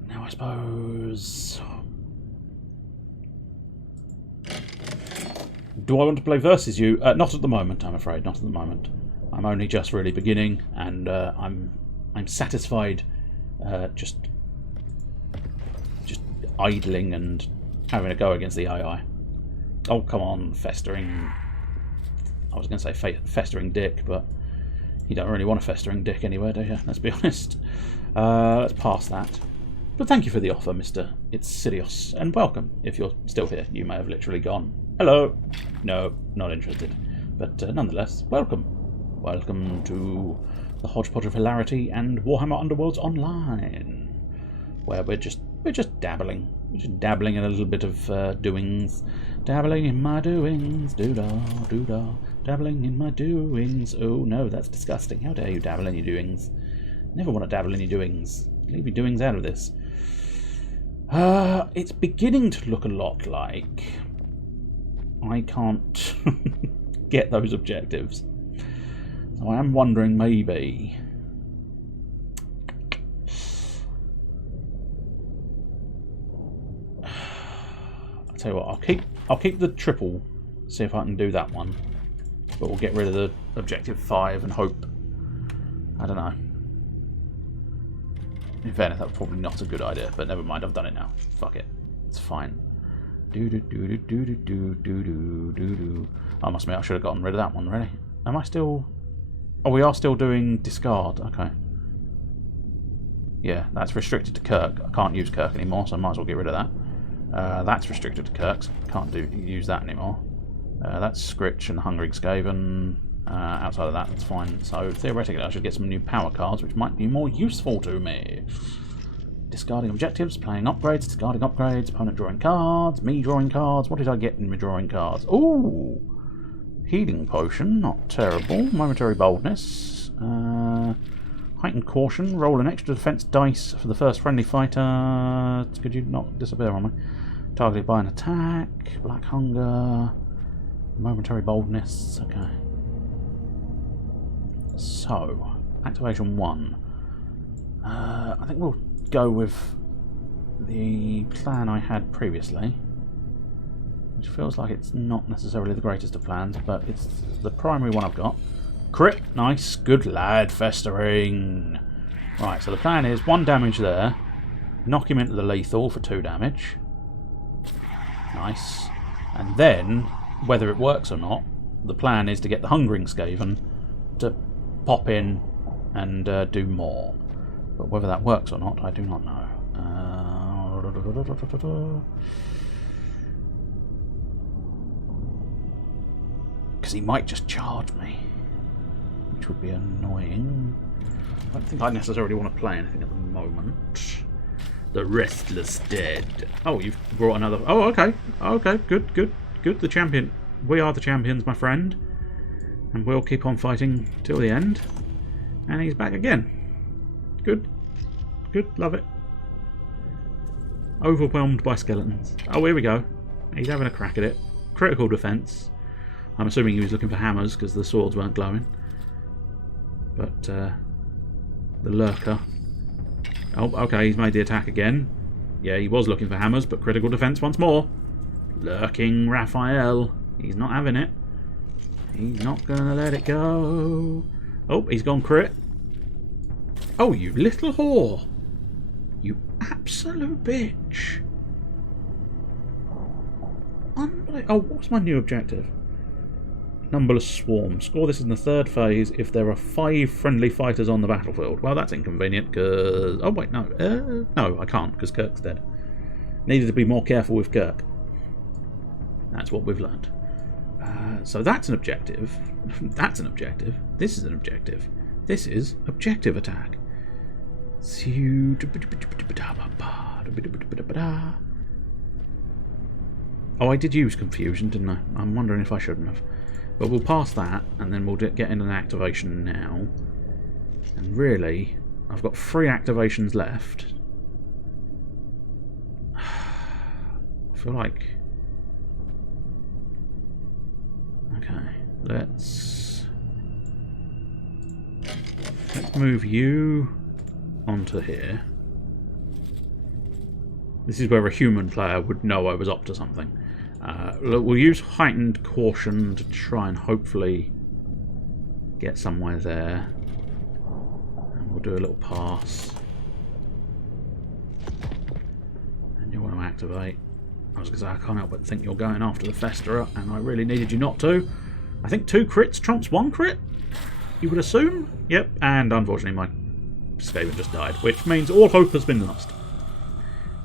Now I suppose... Do I want to play versus you? Not at the moment, I'm afraid. Not at the moment. I'm only just really beginning, and I'm satisfied just idling and having a go against the AI. Oh, come on, festering... I was going to say festering dick, but you don't really want a festering dick anywhere, do you? Let's be honest. Let's pass that. But thank you for the offer, Mr. It's Sirius, and welcome. If you're still here, you may have literally gone, hello. No, not interested. But nonetheless, welcome. Welcome to the Hodgepodge of Hilarity and Warhammer Underworlds Online, where we're just dabbling. We're just dabbling in a little bit of doings. Dabbling in my doings, doo-dah, doo-dah. Dabbling in my doings. Oh no, that's disgusting. How dare you dabble in your doings? Never want to dabble in your doings. Leave your doings out of this. It's beginning to look a lot like I can't get those objectives. So I am wondering maybe... I'll tell you what, I'll keep the triple, see if I can do that one. But we'll get rid of the objective 5 and hope. I don't know. In fairness, that's probably not a good idea, but never mind, I've done it now. Fuck it. It's fine. I must admit, I should have gotten rid of that one, really. Am I still... Oh, we are still doing discard. Okay. Yeah, that's restricted to Kirk. I can't use Kirk anymore, so I might as well get rid of that. That's restricted to Kirk, so can't use that anymore. That's Scritch and Hungering Skaven. Outside of that, that's fine. So theoretically, I should get some new power cards, which might be more useful to me. Discarding objectives, playing upgrades, discarding upgrades, opponent drawing cards, me drawing cards. What did I get in me drawing cards? Ooh! Healing Potion, not terrible. Momentary Boldness. Heightened Caution. Roll an extra defense dice for the first friendly fighter. Could you not disappear on me? Targeted by an attack. Black Hunger. Momentary Boldness. Okay. So, activation 1. I think we'll go with the plan I had previously, which feels like it's not necessarily the greatest of plans, but it's the primary one I've got. Crit, nice, good lad, festering. Right, so the plan is 1 damage there, knock him into the lethal for 2 damage. Nice. And then, whether it works or not, the plan is to get the Hungering Skaven to pop in and do more. But whether that works or not, I do not know. Because he might just charge me, which would be annoying. I don't think I necessarily want to play anything at the moment. The Restless Dead. Oh, you've brought another... Oh, okay. Okay, good, good, good. The champion. We are the champions, my friend. And we'll keep on fighting till the end. And he's back again. Good. Good, love it. Overwhelmed by skeletons. Oh, here we go. He's having a crack at it. Critical defense. I'm assuming he was looking for hammers because the swords weren't glowing. But, the lurker... Oh, okay, he's made the attack again. Yeah, he was looking for hammers, but critical defense once more. Lurking Raphael. He's not having it. He's not going to let it go. Oh, he's gone crit. Oh, you little whore. You absolute bitch. Oh, what's my new objective? Numberless swarm. Score this in the 3rd phase if there are 5 friendly fighters on the battlefield. Well, that's inconvenient because... Oh, wait, no. No, I can't because Kirk's dead. Needed to be more careful with Kirk. That's what we've learned. So that's an objective. That's an objective. This is an objective. This is objective attack. Oh, I did use confusion, didn't I? I'm wondering if I shouldn't have. But we'll pass that, and then we'll get in an activation now. And really, I've got 3 activations left. I feel like... Okay, let's move you onto here. This is where a human player would know I was up to something. We'll use heightened caution to try and hopefully get somewhere there. And we'll do a little pass. And you want to activate. I was going to say, I can't help but think you're going after the Festerer, and I really needed you not to. I think 2 crits trumps 1 crit, you would assume? Yep, and unfortunately my Skaven just died, which means all hope has been lost.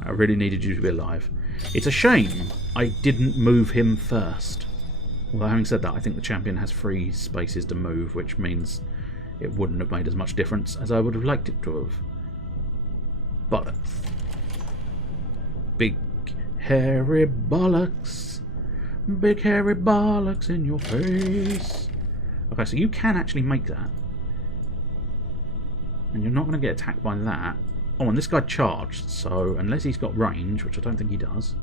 I really needed you to be alive. It's a shame I didn't move him first. Although having said that, I think the champion has 3 spaces to move, which means it wouldn't have made as much difference as I would have liked it to have. Bollocks. Big hairy bollocks. Big hairy bollocks in your face. Okay, so you can actually make that. And you're not going to get attacked by that. Oh, and this guy charged, so unless he's got range, which I don't think he does.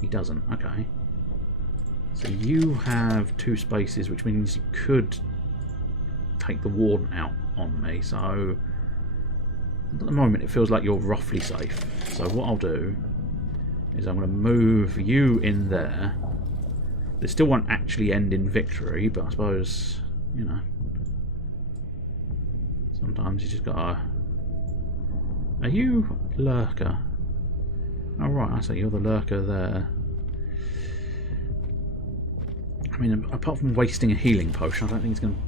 He doesn't, okay. So you have 2 spaces, which means you could take the Warden out on me, so at the moment it feels like you're roughly safe. So what I'll do is I'm going to move you in there. This still won't actually end in victory, but I suppose, you know, sometimes you just gotta... Are you Lurker? Oh right, I see, you're the Lurker there. I mean, apart from wasting a healing potion, I don't think it's going to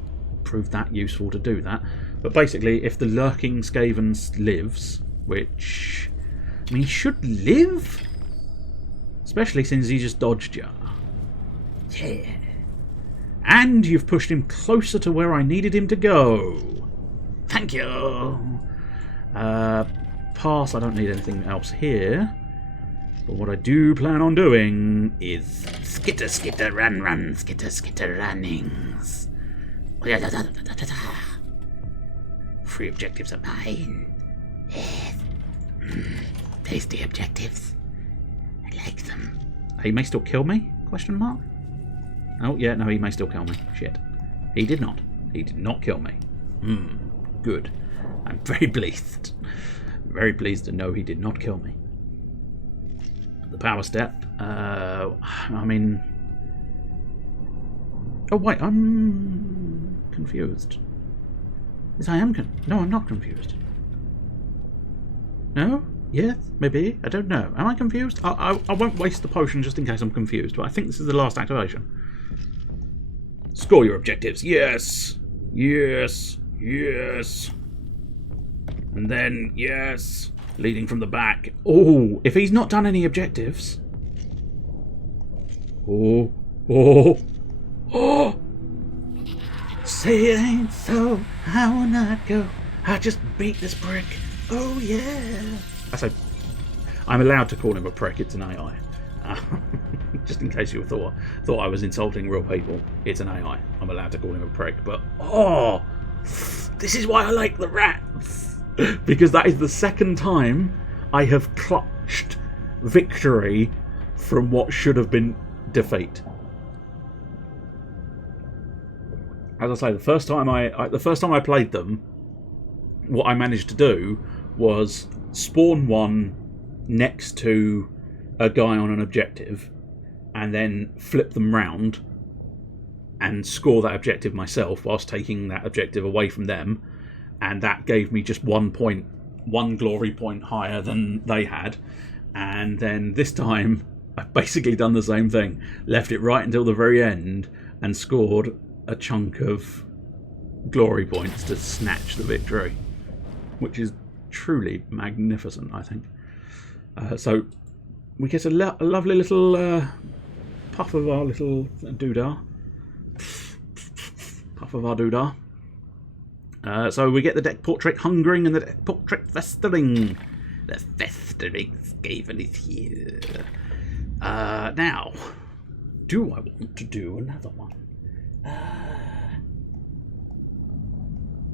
prove that useful to do that. But basically, if the Lurking Skaven lives, which... I mean, he should live? Especially since he just dodged you. Yeah. And you've pushed him closer to where I needed him to go. Thank you. Pass, I don't need anything else here. But what I do plan on doing is skitter, skitter, run, run, skitter, skitter, runnings. 3 objectives are mine. Yes. Tasty objectives. I like them. He may still kill me? Question mark? Oh, yeah, no, he may still kill me. Shit. He did not. He did not kill me. Good. I'm very pleased. Very pleased to know he did not kill me. The power step. I mean... Oh, wait, I'm confused. Yes, I am No, I'm not confused. No? Yes? Maybe? I don't know. Am I confused? I won't waste the potion just in case I'm confused, but I think this is the last activation. Score your objectives. Yes! Yes! Yes! And then, yes! Leading from the back. Oh, if he's not done any objectives... Oh, oh, oh! Say it ain't so, I will not go. I just beat this prick. Oh yeah. I say, I'm allowed to call him a prick. It's an AI. Just in case you thought I was insulting real people, it's an AI. I'm allowed to call him a prick. But oh, this is why I like the rats, because that is the second time I have clutched victory from what should have been defeat. As I say, the first time I played them, what I managed to do was spawn one next to a guy on an objective, and then flip them round and score that objective myself whilst taking that objective away from them, and that gave me just 1 point, 1 glory point higher than they had. And then this time I've basically done the same thing, left it right until the very end and scored a chunk of glory points to snatch the victory, which is truly magnificent, I think. So we get a lovely little puff of our little doodah. Puff of our doodah. So we get the deck portrait hungering and the deck portrait festering. The festering skaven is here. Now, do I want to do another one?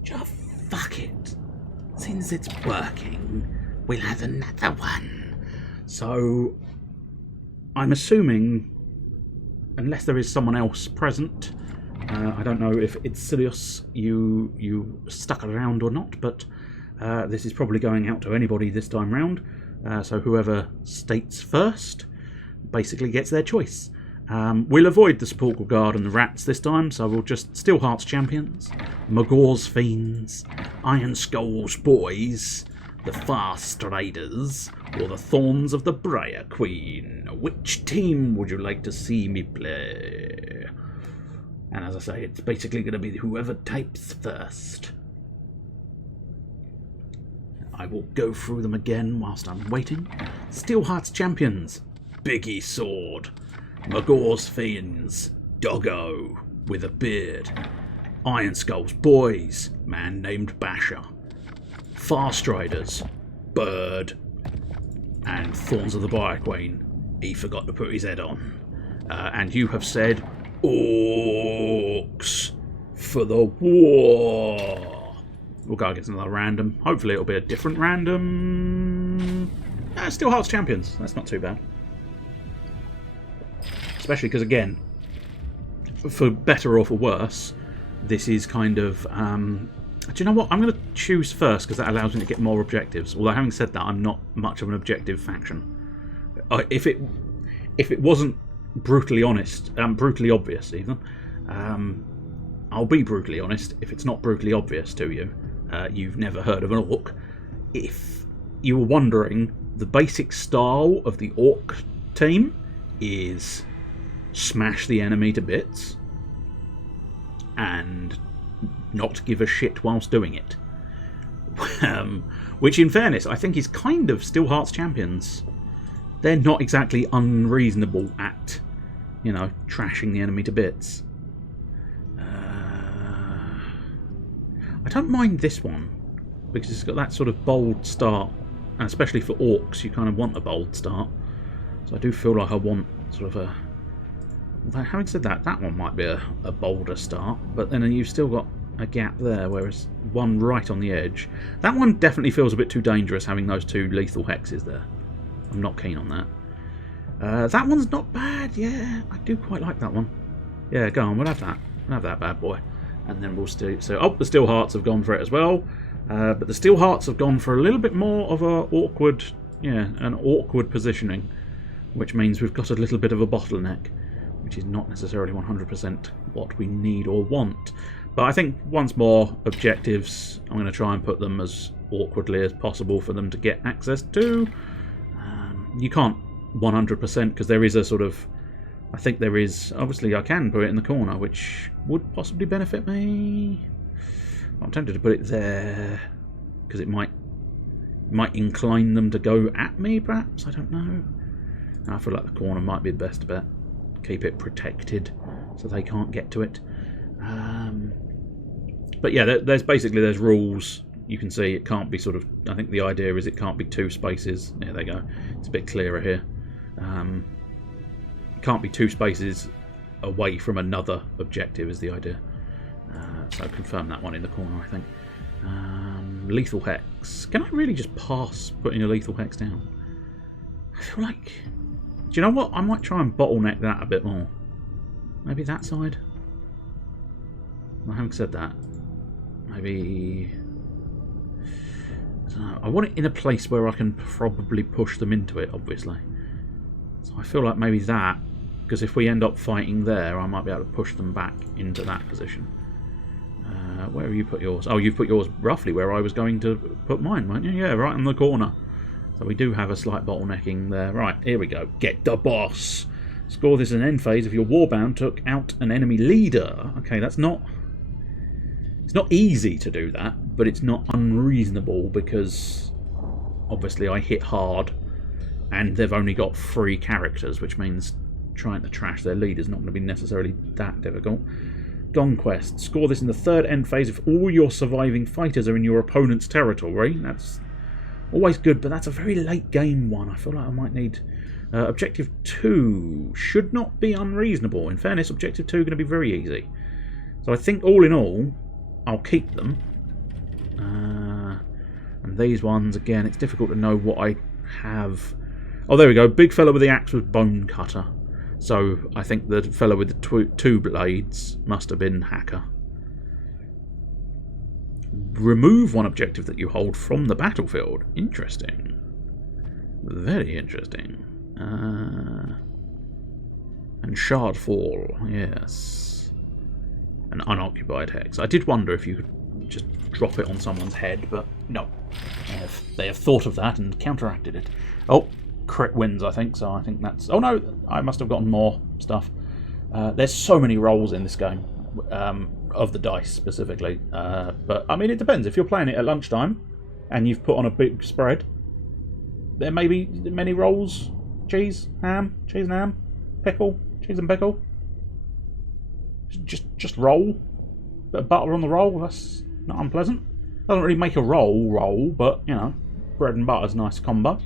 Just fuck it. Since it's working, we'll have another one. So, I'm assuming, unless there is someone else present, I don't know if it's Sirius you stuck around or not, but this is probably going out to anybody this time round. So whoever states first basically gets their choice. We'll avoid the Sepulchral Guard and the Rats this time, so we'll just Steelheart's Champions, Magor's Fiends, Iron Skull's Boys, the Fast Raiders, or the Thorns of the Briar Queen. Which team would you like to see me play? And as I say, it's basically going to be whoever types first. I will go through them again whilst I'm waiting. Steelheart's Champions, Biggie Sword. Magor's Fiends, Doggo with a beard. Iron Skull's Boys, man named Basher. Fast Riders, Bird. And Thorns of the Briar Queen, he forgot to put his head on. And you have said Orcs for the war. We'll go against another random. Hopefully it'll be a different random. Steelheart's Champions, that's not too bad. Especially because, again, for better or for worse, this is kind of... do you know what? I'm going to choose first because that allows me to get more objectives. Although, having said that, I'm not much of an objective faction. If it wasn't brutally honest, brutally obvious even, I'll be brutally honest. If it's not brutally obvious to you, you've never heard of an orc. If you were wondering, the basic style of the orc team is... smash the enemy to bits and not give a shit whilst doing it. Which, in fairness, I think is kind of Steelheart's Champions. They're not exactly unreasonable at, you know, trashing the enemy to bits. I don't mind this one because it's got that sort of bold start, and especially for orcs, you kind of want a bold start. So I do feel like I want sort of a... Although, having said that, that one might be a bolder start, but then you've still got a gap there, whereas one right on the edge. That one definitely feels a bit too dangerous, having those two lethal hexes there. I'm not keen on that. That one's not bad, yeah. I do quite like that one. Yeah, go on, we'll have that. We'll have that bad boy. And then we'll still... So, oh, the Steelhearts have gone for it as well. But the Steel Hearts have gone for a little bit more of an awkward positioning, which means we've got a little bit of a bottleneck, which is not necessarily 100% what we need or want. But I think once more, objectives, I'm going to try and put them as awkwardly as possible for them to get access to. You can't 100% because there is a sort of... I think there is... Obviously, I can put it in the corner, which would possibly benefit me. I'm tempted to put it there because it might incline them to go at me, perhaps. I don't know. I feel like the corner might be the best bet. Keep it protected so they can't get to it. But yeah, there's rules. You can see it can't be sort of... I think the idea is it can't be 2 spaces. There they go. It's a bit clearer here. Can't be 2 spaces away from another objective is the idea. So confirm that one in the corner, I think. Lethal Hex. Can I really just pass putting a Lethal Hex down? I feel like... Do you know what? I might try and bottleneck that a bit more. Maybe that side? I haven't said that. Maybe... I don't know. I want it in a place where I can probably push them into it, obviously. So I feel like maybe that, because if we end up fighting there, I might be able to push them back into that position. Where have you put yours? Oh, you've put yours roughly where I was going to put mine, weren't you? Yeah, right in the corner. So we do have a slight bottlenecking there. Right, here we go. Get the boss. Score this in end phase if your Warbound took out an enemy leader. Okay, that's not... It's not easy to do that, but it's not unreasonable because obviously I hit hard and they've only got 3 characters, which means trying to trash their leader is not going to be necessarily that difficult. Conquest. Score this in the 3rd end phase if all your surviving fighters are in your opponent's territory. That's always good, but that's a very late game one. I feel like I might need... Objective 2 should not be unreasonable. In fairness, Objective 2 is going to be very easy. So I think all in all, I'll keep them. And these ones, again, it's difficult to know what I have. Oh, there we go. Big fella with the axe with Bone Cutter. So I think the fella with the 2 blades must have been Hacker. Remove 1 objective that you hold from the battlefield. Interesting. Very interesting. And Shard Fall. Yes. An unoccupied hex. I did wonder if you could just drop it on someone's head, but no. They have thought of that and counteracted it. Oh, crit wins, I think, so I think that's... Oh no, I must have gotten more stuff. There's so many rolls in this game, of the dice specifically. But, I mean, it depends. If you're playing it at lunchtime and you've put on a big spread, there may be many rolls. Cheese and ham, pickle, cheese and pickle. Just roll. Bit of butter on the roll, that's not unpleasant. Doesn't really make a roll, but, you know, bread and butter's a nice combo.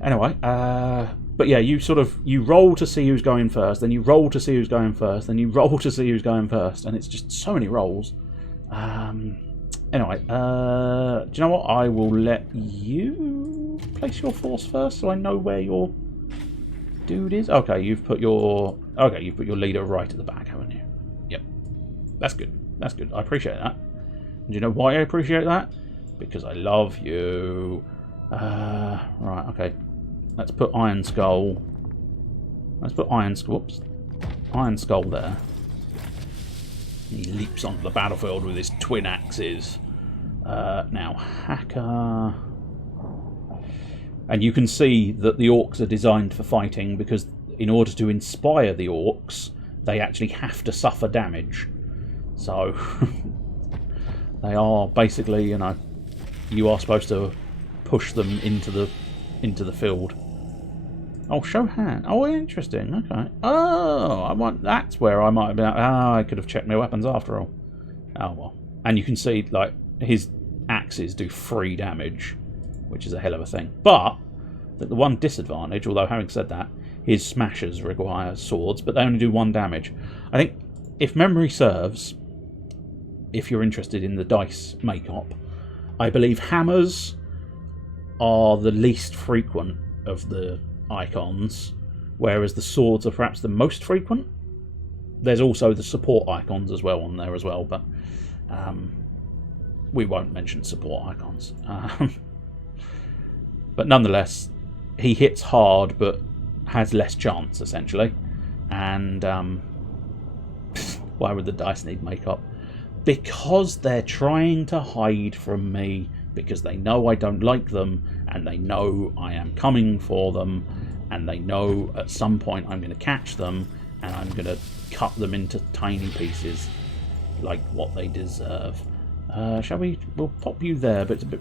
Anyway, but yeah, you roll to see who's going first, then you roll to see who's going first, then you roll to see who's going first, and it's just so many rolls. Anyway, do you know what? I will let you place your force first, so I know where your dude is. Okay, you've put your leader right at the back, haven't you? Yep, that's good. That's good. I appreciate that. And do you know why I appreciate that? Because I love you. Right. Okay. Let's put Iron Skull. Let's put Iron Skull there. He leaps onto the battlefield with his twin axes. Now, Hacker... And you can see that the orcs are designed for fighting because in order to inspire the orcs, they actually have to suffer damage. So, they are basically, you know, you are supposed to push them into the field. Oh, show hand. Oh, interesting. Okay. Oh, that's where I might have been. I could have checked my weapons after all. Oh well. And you can see like his axes do 3 damage, which is a hell of a thing. But the one disadvantage, although having said that, his smashers require swords, but they only do 1 damage. I think, if memory serves, if you're interested in the dice make-up, I believe hammers are the least frequent of the icons, whereas the swords are perhaps the most frequent. There's also the support icons as well on there as well, but we won't mention support icons. But nonetheless, he hits hard but has less chance, essentially. And why would the dice need makeup? Because they're trying to hide from me, because they know I don't like them, and they know I am coming for them, and they know at some point I'm going to catch them, and I'm going to cut them into tiny pieces, like what they deserve. Shall we? We'll pop you there, but it's a bit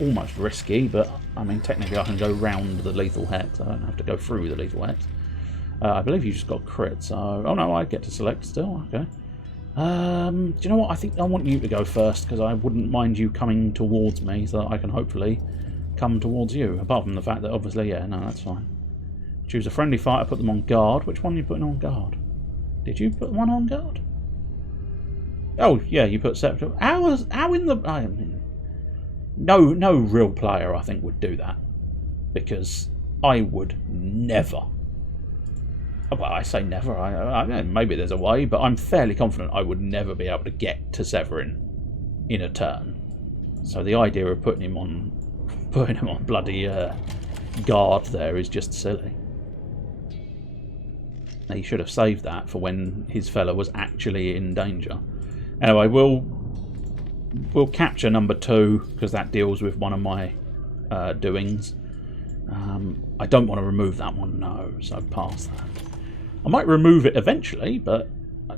almost risky, but I mean technically I can go round the lethal hex. I don't have to go through the lethal hex. I believe you just got crit, so... Oh no, I get to select still, okay. Do you know what? I think I want you to go first, because I wouldn't mind you coming towards me, so that I can hopefully come towards you. Apart from the fact that obviously, yeah, no, that's fine. Choose a friendly fighter, put them on guard. Which one are you putting on guard? Did you put one on guard? Oh, yeah, you put separate... How in the... I mean, no real player, I think, would do that. Because I would never... Well, I say never. I maybe there's a way, but I'm fairly confident I would never be able to get to Severin in a turn. So the idea of putting him on bloody guard there is just silly. Now, he should have saved that for when his fella was actually in danger. Anyway, we'll capture number 2 because that deals with one of my doings. I don't want to remove that one, no, so pass that. I might remove it eventually, but...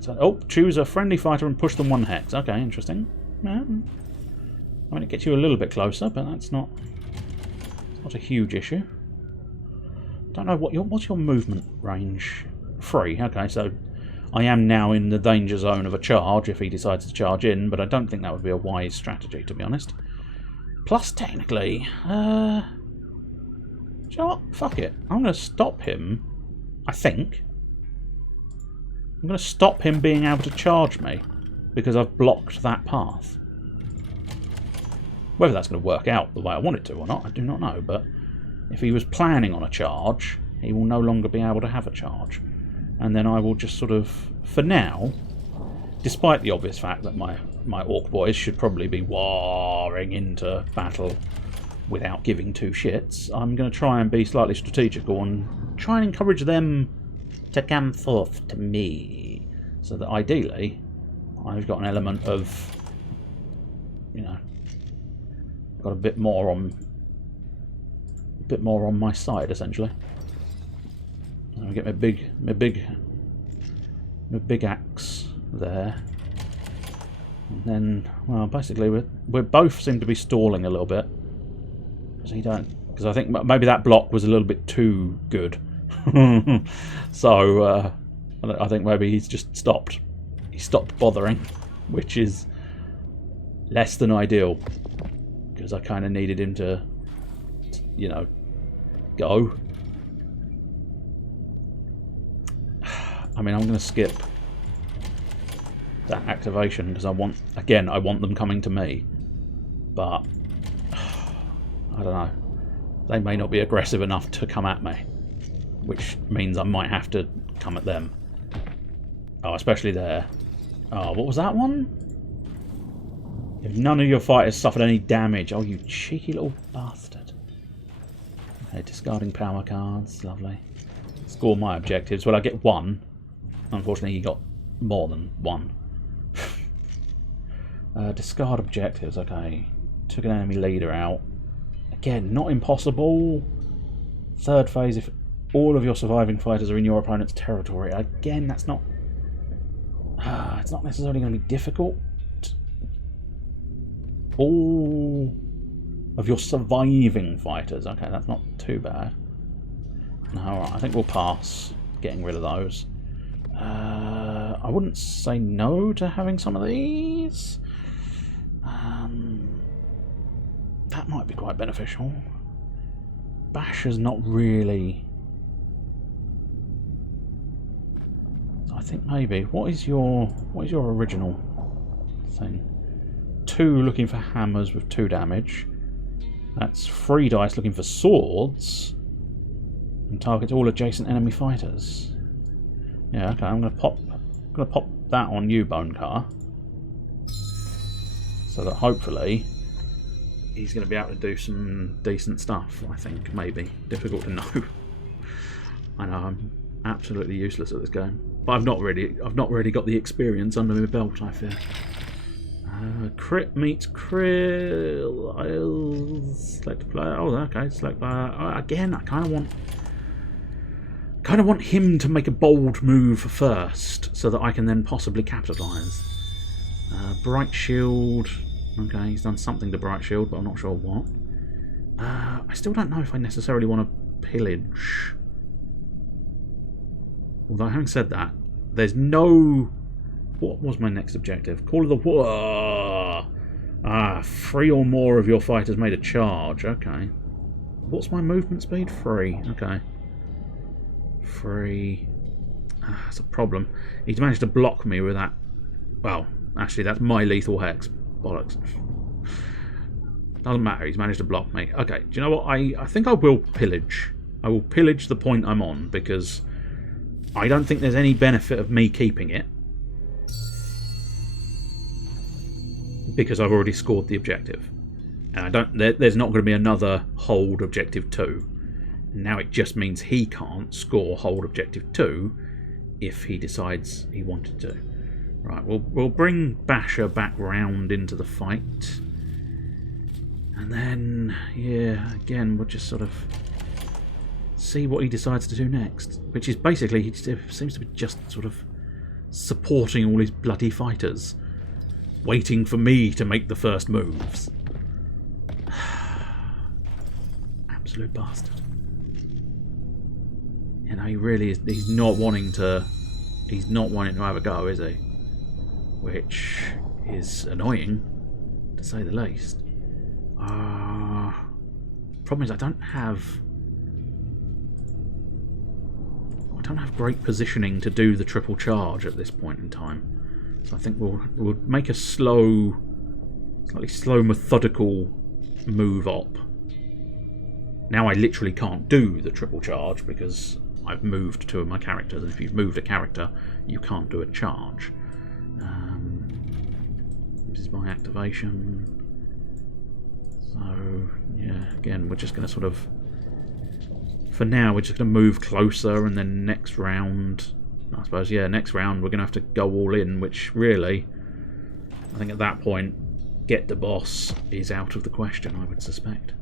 Oh, choose a friendly fighter and push them 1 hex. Okay, interesting. I mean, it gets you a little bit closer, but that's not a huge issue. Don't know what's your movement range? 3. Okay, so I am now in the danger zone of a charge if he decides to charge in, but I don't think that would be a wise strategy, to be honest. Plus, technically... do you know what? Fuck it. I'm going to stop him, I think. I'm going to stop him being able to charge me because I've blocked that path. Whether that's going to work out the way I want it to or not, I do not know. But if he was planning on a charge, he will no longer be able to have a charge. And then I will just sort of, for now, despite the obvious fact that my orc boys should probably be warring into battle without giving 2 shits, I'm going to try and be slightly strategical and try and encourage them to come forth to me, so that ideally I've got an element of, you know, got a bit more on my side essentially. And I get my big axe there, and then, well, basically we both seem to be stalling a little bit because I think maybe that block was a little bit too good. So I think maybe he's just stopped. He stopped bothering, which is less than ideal because I kind of needed him to, you know, go. I mean, I'm going to skip that activation because I want them coming to me, but I don't know. They may not be aggressive enough to come at me, which means I might have to come at them. Oh, especially there. Oh, what was that one? If none of your fighters suffered any damage. Oh, you cheeky little bastard. Okay, discarding power cards. Lovely. Score my objectives. Well, I get 1. Unfortunately, you got more than 1. Discard objectives. Okay. Took an enemy leader out. Again, not impossible. 3rd phase, if all of your surviving fighters are in your opponent's territory. Again, that's not... it's not necessarily going to be difficult. All of your surviving fighters. Okay, that's not too bad. No, alright, I think we'll pass getting rid of those. I wouldn't say no to having some of these. That might be quite beneficial. Basher's not really... I think maybe. What is your original thing? 2 looking for hammers with 2 damage. That's 3 dice looking for swords. And targets all adjacent enemy fighters. Yeah, okay, I'm gonna pop that on you, Bone Car. so that hopefully he's going to be able to do some decent stuff. I think, maybe. Difficult to know. I know I'm absolutely useless at this game, but I've not really got the experience under my belt, I fear. Crit meets krill. I'll select a player. Oh, okay, select player. Again, I kind of want him to make a bold move first, so that I can then possibly capitalise. Bright shield. Okay, he's done something to bright shield, but I'm not sure what. I still don't know if I necessarily want to pillage. Although, having said that, there's no... What was my next objective? Call of the... Whoa! 3 or more of your fighters made a charge. Okay. What's my movement speed? 3. Okay. 3. That's a problem. He's managed to block me with that. Well, actually, that's my lethal hex. Bollocks. Doesn't matter. He's managed to block me. Okay. Do you know what? I think I will pillage. I will pillage the point I'm on, because I don't think there's any benefit of me keeping it, because I've already scored the objective, and there's not going to be another hold objective 2. Now it just means he can't score hold objective 2 if he decides he wanted to. Right, we'll bring Basher back round into the fight, and then, yeah, again, we'll just sort of see what he decides to do next, which is basically, he seems to be just sort of supporting all his bloody fighters, waiting for me to make the first moves. Absolute bastard. You know, he really is. He's not wanting to have a go, is he? Which is annoying, to say the least. Problem is, I don't have great positioning to do the triple charge at this point in time. So I think we'll make a slightly slow, methodical move up. Now I literally can't do the triple charge because I've moved 2 of my characters, and if you've moved a character, you can't do a charge. This is my activation. So, yeah, again, we're just going to sort of... For now, we're just going to move closer, and then next round... I suppose, yeah, next round we're going to have to go all in, which really, I think at that point, get the boss is out of the question, I would suspect.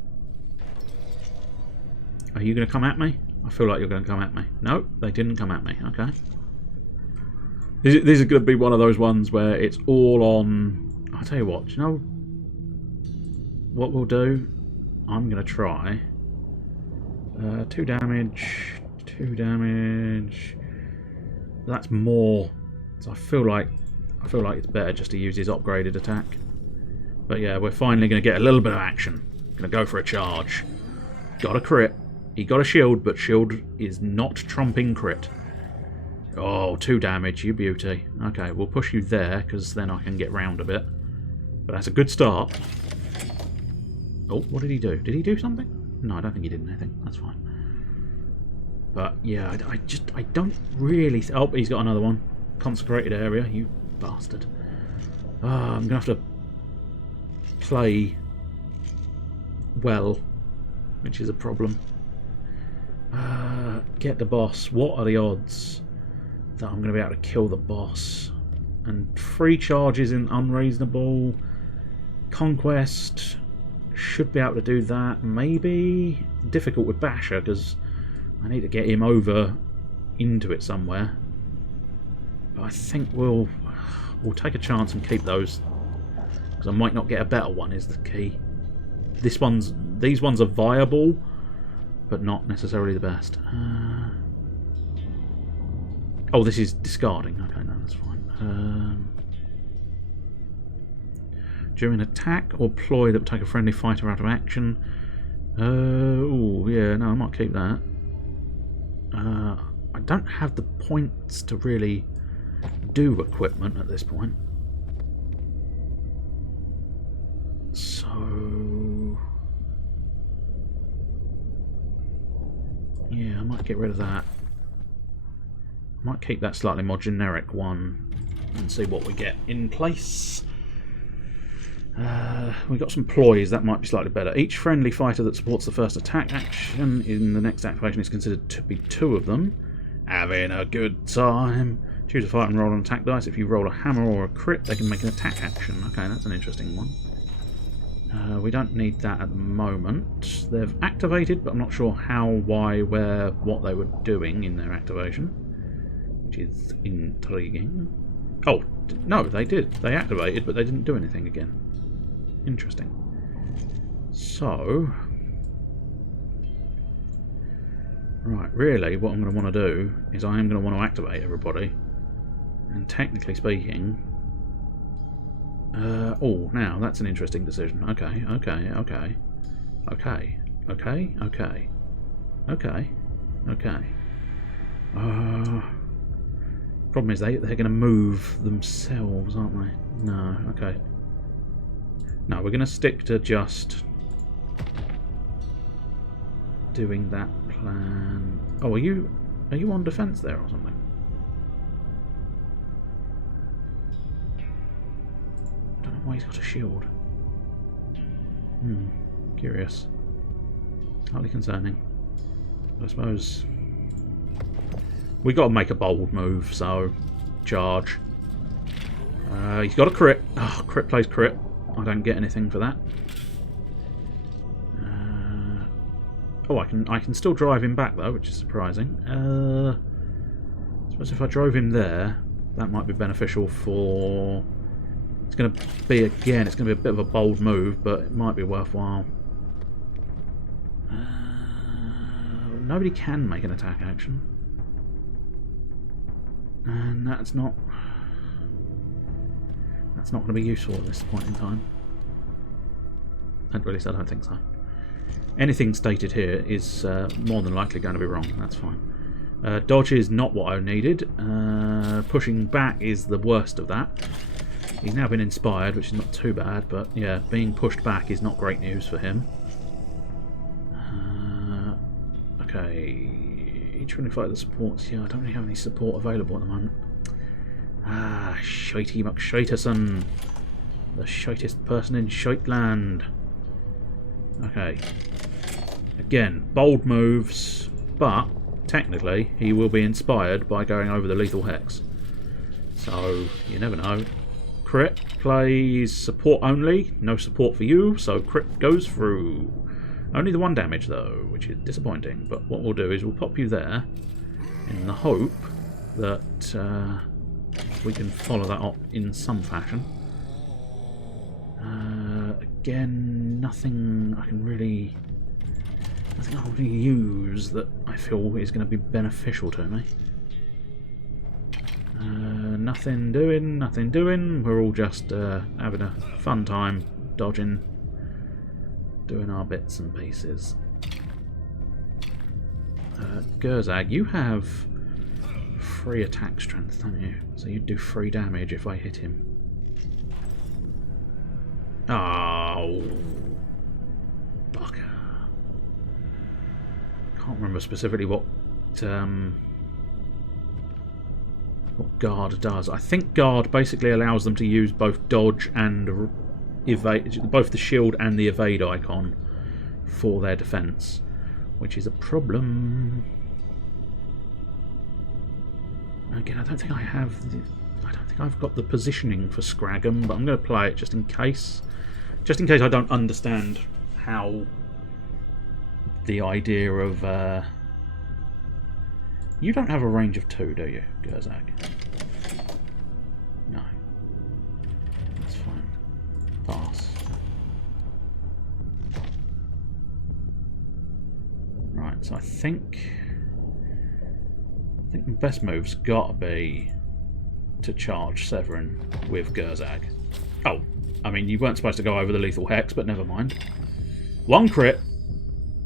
Are you going to come at me? I feel like you're going to come at me. No, they didn't come at me. Okay. This is going to be one of those ones where it's all on... I'll tell you what, do you know what we'll do? I'm going to try... 2 damage, 2 damage... That's more, so I feel like it's better just to use his upgraded attack. But yeah, we're finally going to get a little bit of action. Going to go for a charge. Got a crit. He got a shield, but shield is not trumping crit. Oh, 2 damage, you beauty. Okay, we'll push you there, because then I can get round a bit. But that's a good start. Oh, what did he do? Did he do something? No, I don't think he did anything. That's fine. But yeah, I don't really... Oh, he's got another one. Consecrated area, you bastard. I'm going to have to play well, which is a problem. Get the boss. What are the odds that I'm going to be able to kill the boss? And 3 charges in unreasonable. Conquest should be able to do that. Maybe difficult with Basher because I need to get him over into it somewhere. But I think we'll take a chance and keep those, because I might not get a better one is the key. These ones are viable, but not necessarily the best. Oh, this is discarding. Okay, no, that's fine. During attack or ploy that would take a friendly fighter out of action. Oh, yeah, no, I might keep that. I don't have the points to really do equipment at this point. So... yeah, I might get rid of that. I might keep that slightly more generic one and see what we get in place. We got some ploys, that might be slightly better. Each friendly fighter that supports the first attack action in the next activation is considered to be 2 of them. Having a good time. Choose a fighter and roll an attack dice. If you roll a hammer or a crit, they can make an attack action. Okay, that's an interesting one. We don't need that at the moment. They've activated, but I'm not sure how, why, where, what they were doing in their activation, which is intriguing. Oh, no, they did. They activated, but they didn't do anything again. Interesting. So, right, really, what I'm going to want to do is I am going to want to activate everybody, and technically speaking, oh, now that's an interesting decision. Okay. Problem is they're going to move themselves, aren't they? No. Okay. No, we're going to stick to just doing that plan. Oh, are you on defense there or something? Don't know why he's got a shield. Curious. Slightly concerning. I suppose we got to make a bold move, so charge. He's got a crit. Oh, crit plays crit. I don't get anything for that. Oh, I can still drive him back though, which is surprising. I suppose if I drove him there, that might be beneficial for. It's going to be a bit of a bold move, but it might be worthwhile. Nobody can make an attack action. And that's not going to be useful at this point in time. At least I don't think so. Anything stated here is more than likely going to be wrong. That's fine. Dodge is not what I needed. Pushing back is the worst of that. He's now been inspired, which is not too bad, but yeah, being pushed back is not great news for him. Okay, each friendly fighter that supports. Yeah, I don't really have any support available at the moment. Ah, Shitey McShiterson. The shitest person in Shiteland. Okay. Again, bold moves, but technically he will be inspired by going over the lethal hex. So, you never know. Crit plays support only. No support for you, so crit goes through. Only the 1 damage though, which is disappointing. But what we'll do is we'll pop you there in the hope that we can follow that up in some fashion. Again, nothing I can really use that I feel is going to be beneficial to me. Nothing doing. We're all just having a fun time, dodging, doing our bits and pieces. Gerzag, you have 3 attack strength, don't you? So you'd do 3 damage if I hit him. Oh, bugger. Can't remember specifically what guard does. I think guard basically allows them to use both dodge and evade, both the shield and the evade icon for their defense, which is a problem. Again, I don't think I've got the positioning for Scragum, but I'm going to play it just in case. Just in case I don't understand how the idea of... You don't have a range of 2, do you, Gerzag? No. That's fine. Pass. Right, so I think the best move's got to be to charge Severin with Gerzag. Oh, I mean, you weren't supposed to go over the lethal hex, but never mind. 1 crit,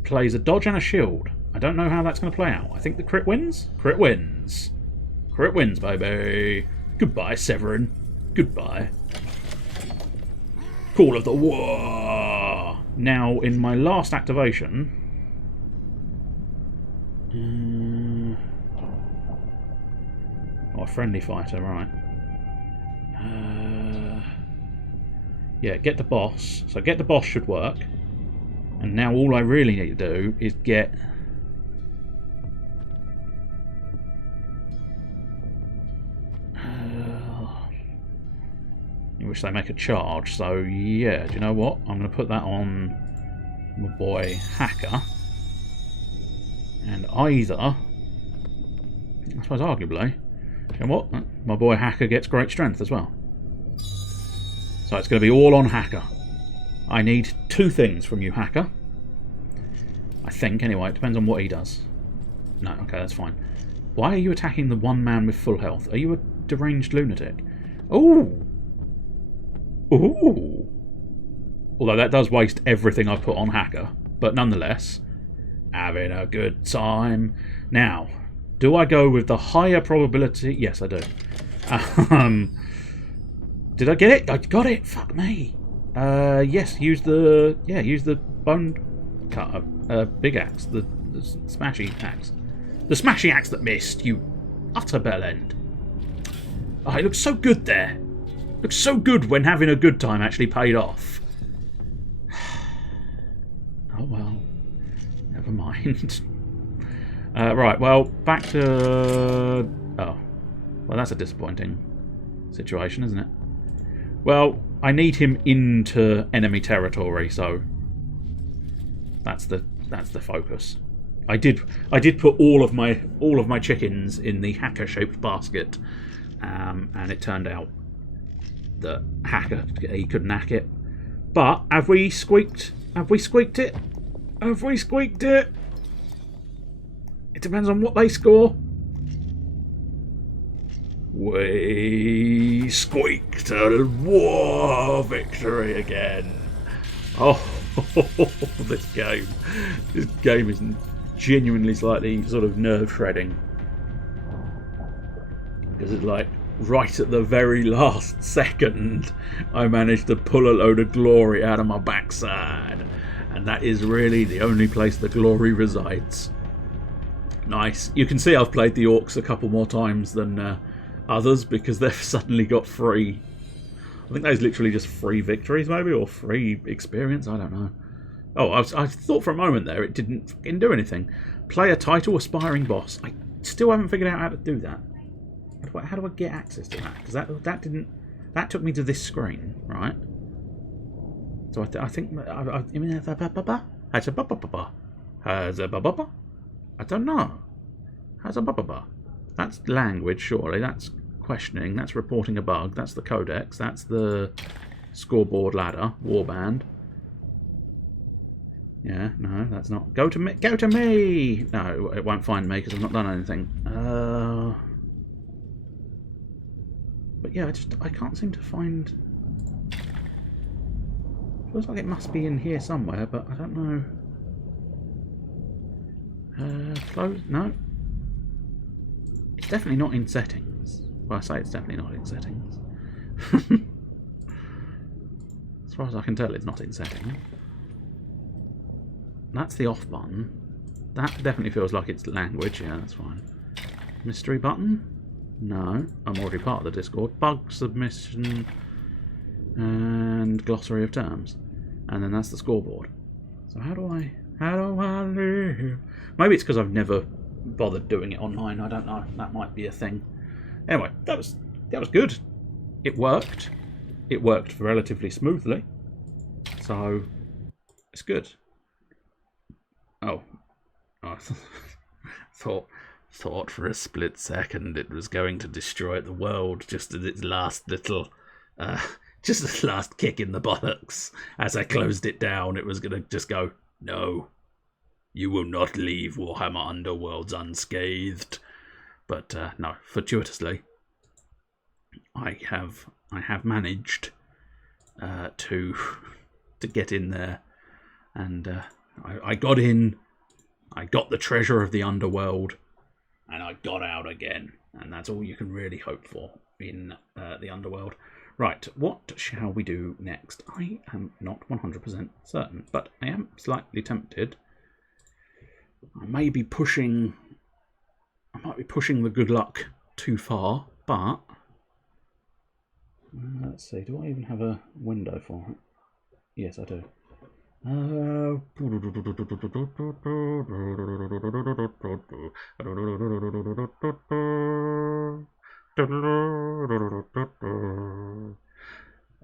plays a dodge and a shield. I don't know how that's going to play out. I think the crit wins. Crit wins. Crit wins, baby. Goodbye, Severin. Goodbye. Call of the War. Now, in my last activation... oh, a friendly fighter, right. Yeah, get the boss. So get the boss should work. And now all I really need to do is get... in which they make a charge. So yeah, do you know what? I'm going to put that on my boy Hacker. And either... I suppose arguably... you know what? My boy Hacker gets great strength as well. So it's going to be all on Hacker. I need 2 things from you, Hacker. I think, anyway. It depends on what he does. No, okay, that's fine. Why are you attacking the one man with full health? Are you a deranged lunatic? Ooh! Ooh! Although that does waste everything I put on Hacker. But nonetheless, having a good time. Now, do I go with the higher probability? Yes, I do. Did I get it? I got it! Fuck me! Yes, use the bone cutter. Big axe. The smashy axe. The smashy axe that missed, you utter bellend. Oh, it looks so good there. It looks so good when having a good time actually paid off. Oh well. Never mind. Right, well, back to... oh. Well, that's a disappointing situation, isn't it? Well, I need him into enemy territory, so that's the focus. I did put all of my chickens in the Hacker-shaped basket, and it turned out that Hacker, he couldn't hack it. But have we squeaked? Have we squeaked it? Have we squeaked it? It depends on what they score. We squeaked a war victory again. Oh, this game is genuinely slightly sort of nerve-shredding. Because it's like, right at the very last second, I managed to pull a load of glory out of my backside. And that is really the only place the glory resides. Nice. You can see I've played the Orcs a couple more times than others, because they've suddenly got free... I think those literally just free victories, maybe, or free experience, I don't know. Oh, I thought for a moment there it didn't fucking do anything. Play a title aspiring boss. I still haven't figured out how to do that. How do I get access to that? Because that didn't... that took me to this screen, right? So I think... I don't know. How's a ba-ba-ba? That's language, surely. That's questioning. That's reporting a bug. That's the codex. That's the scoreboard ladder. Warband. Yeah, no, that's not... Go to me! Go to me! No, it won't find me because I've not done anything. But yeah, I can't seem to find... Feels like it must be in here somewhere, but I don't know. Close? No. It's definitely not in settings. Well, I say it's definitely not in settings. As far as I can tell, it's not in settings. That's the off button. That definitely feels like it's language. Yeah, that's fine. Mystery button? No. I'm already part of the Discord. Bug submission and glossary of terms. And then that's the scoreboard. So how do I live? Maybe it's because I've never bothered doing it online. I don't know. That might be a thing. Anyway, that was good. It worked. It worked relatively smoothly. So it's good. Oh, I thought for a split second it was going to destroy the world just as its last little, just its last kick in the bollocks. As I closed it down, it was going to just go, no, you will not leave Warhammer Underworlds unscathed. But no, fortuitously, I have managed to get in there, and I got in, I got the treasure of the underworld, and I got out again. And that's all you can really hope for in the underworld. Right, what shall we do next? I am not 100% certain, but I am slightly tempted. I might be pushing the good luck too far, but Let's see, do I even have a window for it? Yes, I do.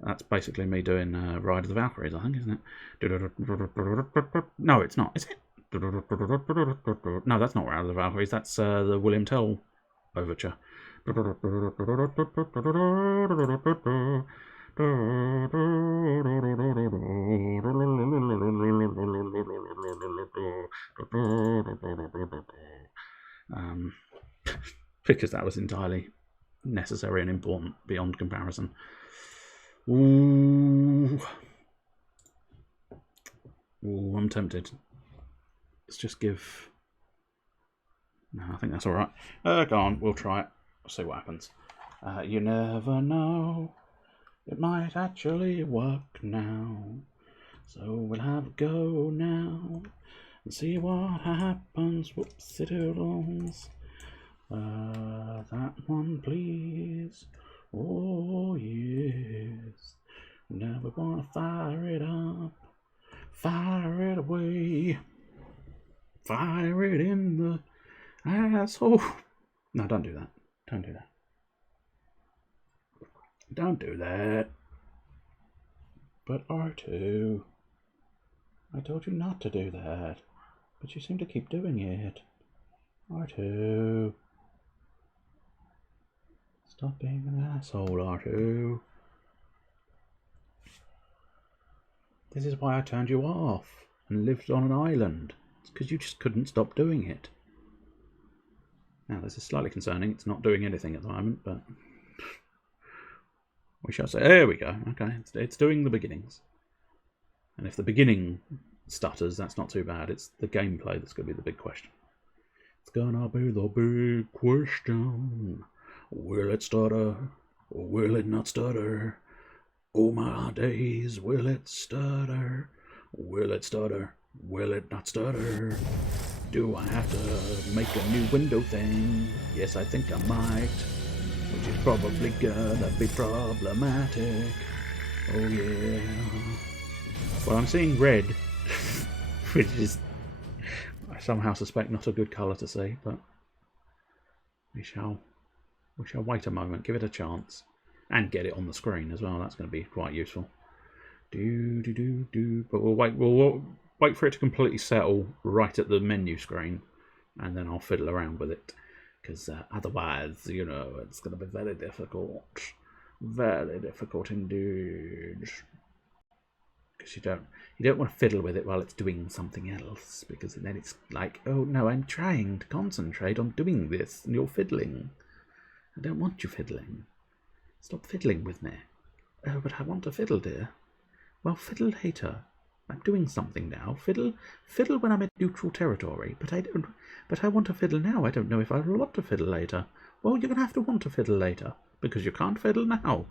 That's basically me doing Ride of the Valkyries, I think, isn't it? No, it's not, is it? No, that's not Ride of the Valkyries, that's the William Tell overture. Because that was entirely necessary and important beyond comparison. Ooh, I'm tempted. Let's just give... No, I think that's alright. Go on, we'll try it. We'll see what happens. You never know. It might actually work now. So we'll have a go now. And see what happens. Whoopsie-doodles. That one, please. Oh, yes. Now we want to fire it up. Fire it away. Fire it in the asshole. No, don't do that. Don't do that. Don't do that. But R2. I told you not to do that. But you seem to keep doing it. R2. Stop being an asshole, R2. This is why I turned you off and lived on an island. It's because you just couldn't stop doing it. Now, this is slightly concerning. It's not doing anything at the moment, but we shall say. There we go. Okay, it's doing the beginnings. And if the beginning stutters, that's not too bad. It's the gameplay that's going to be the big question. It's gonna be the big question. Will it stutter or will it not stutter? Oh my days, will it stutter? Will it stutter? Will it not stutter? Do I have to make a new window thing? Yes, I think I might. Which is probably gonna be problematic. Oh yeah. Well, I'm seeing red. Which is, I somehow suspect, not a good colour to see, but we shall wait a moment, give it a chance. And get it on the screen as well. That's going to be quite useful. But we'll wait for it to completely settle right at the menu screen, and then I'll fiddle around with it. Because otherwise, you know, it's going to be very difficult. Very difficult indeed. Because you don't want to fiddle with it while it's doing something else. Because then it's like, oh no, I'm trying to concentrate on doing this, and you're fiddling. I don't want you fiddling. Stop fiddling with me. Oh, but I want to fiddle, dear. Well, fiddle later. I'm doing something now. Fiddle when I'm in neutral territory. But I don't. But I want to fiddle now. I don't know if I will want to fiddle later. Well, you're going to have to want to fiddle later. Because you can't fiddle now.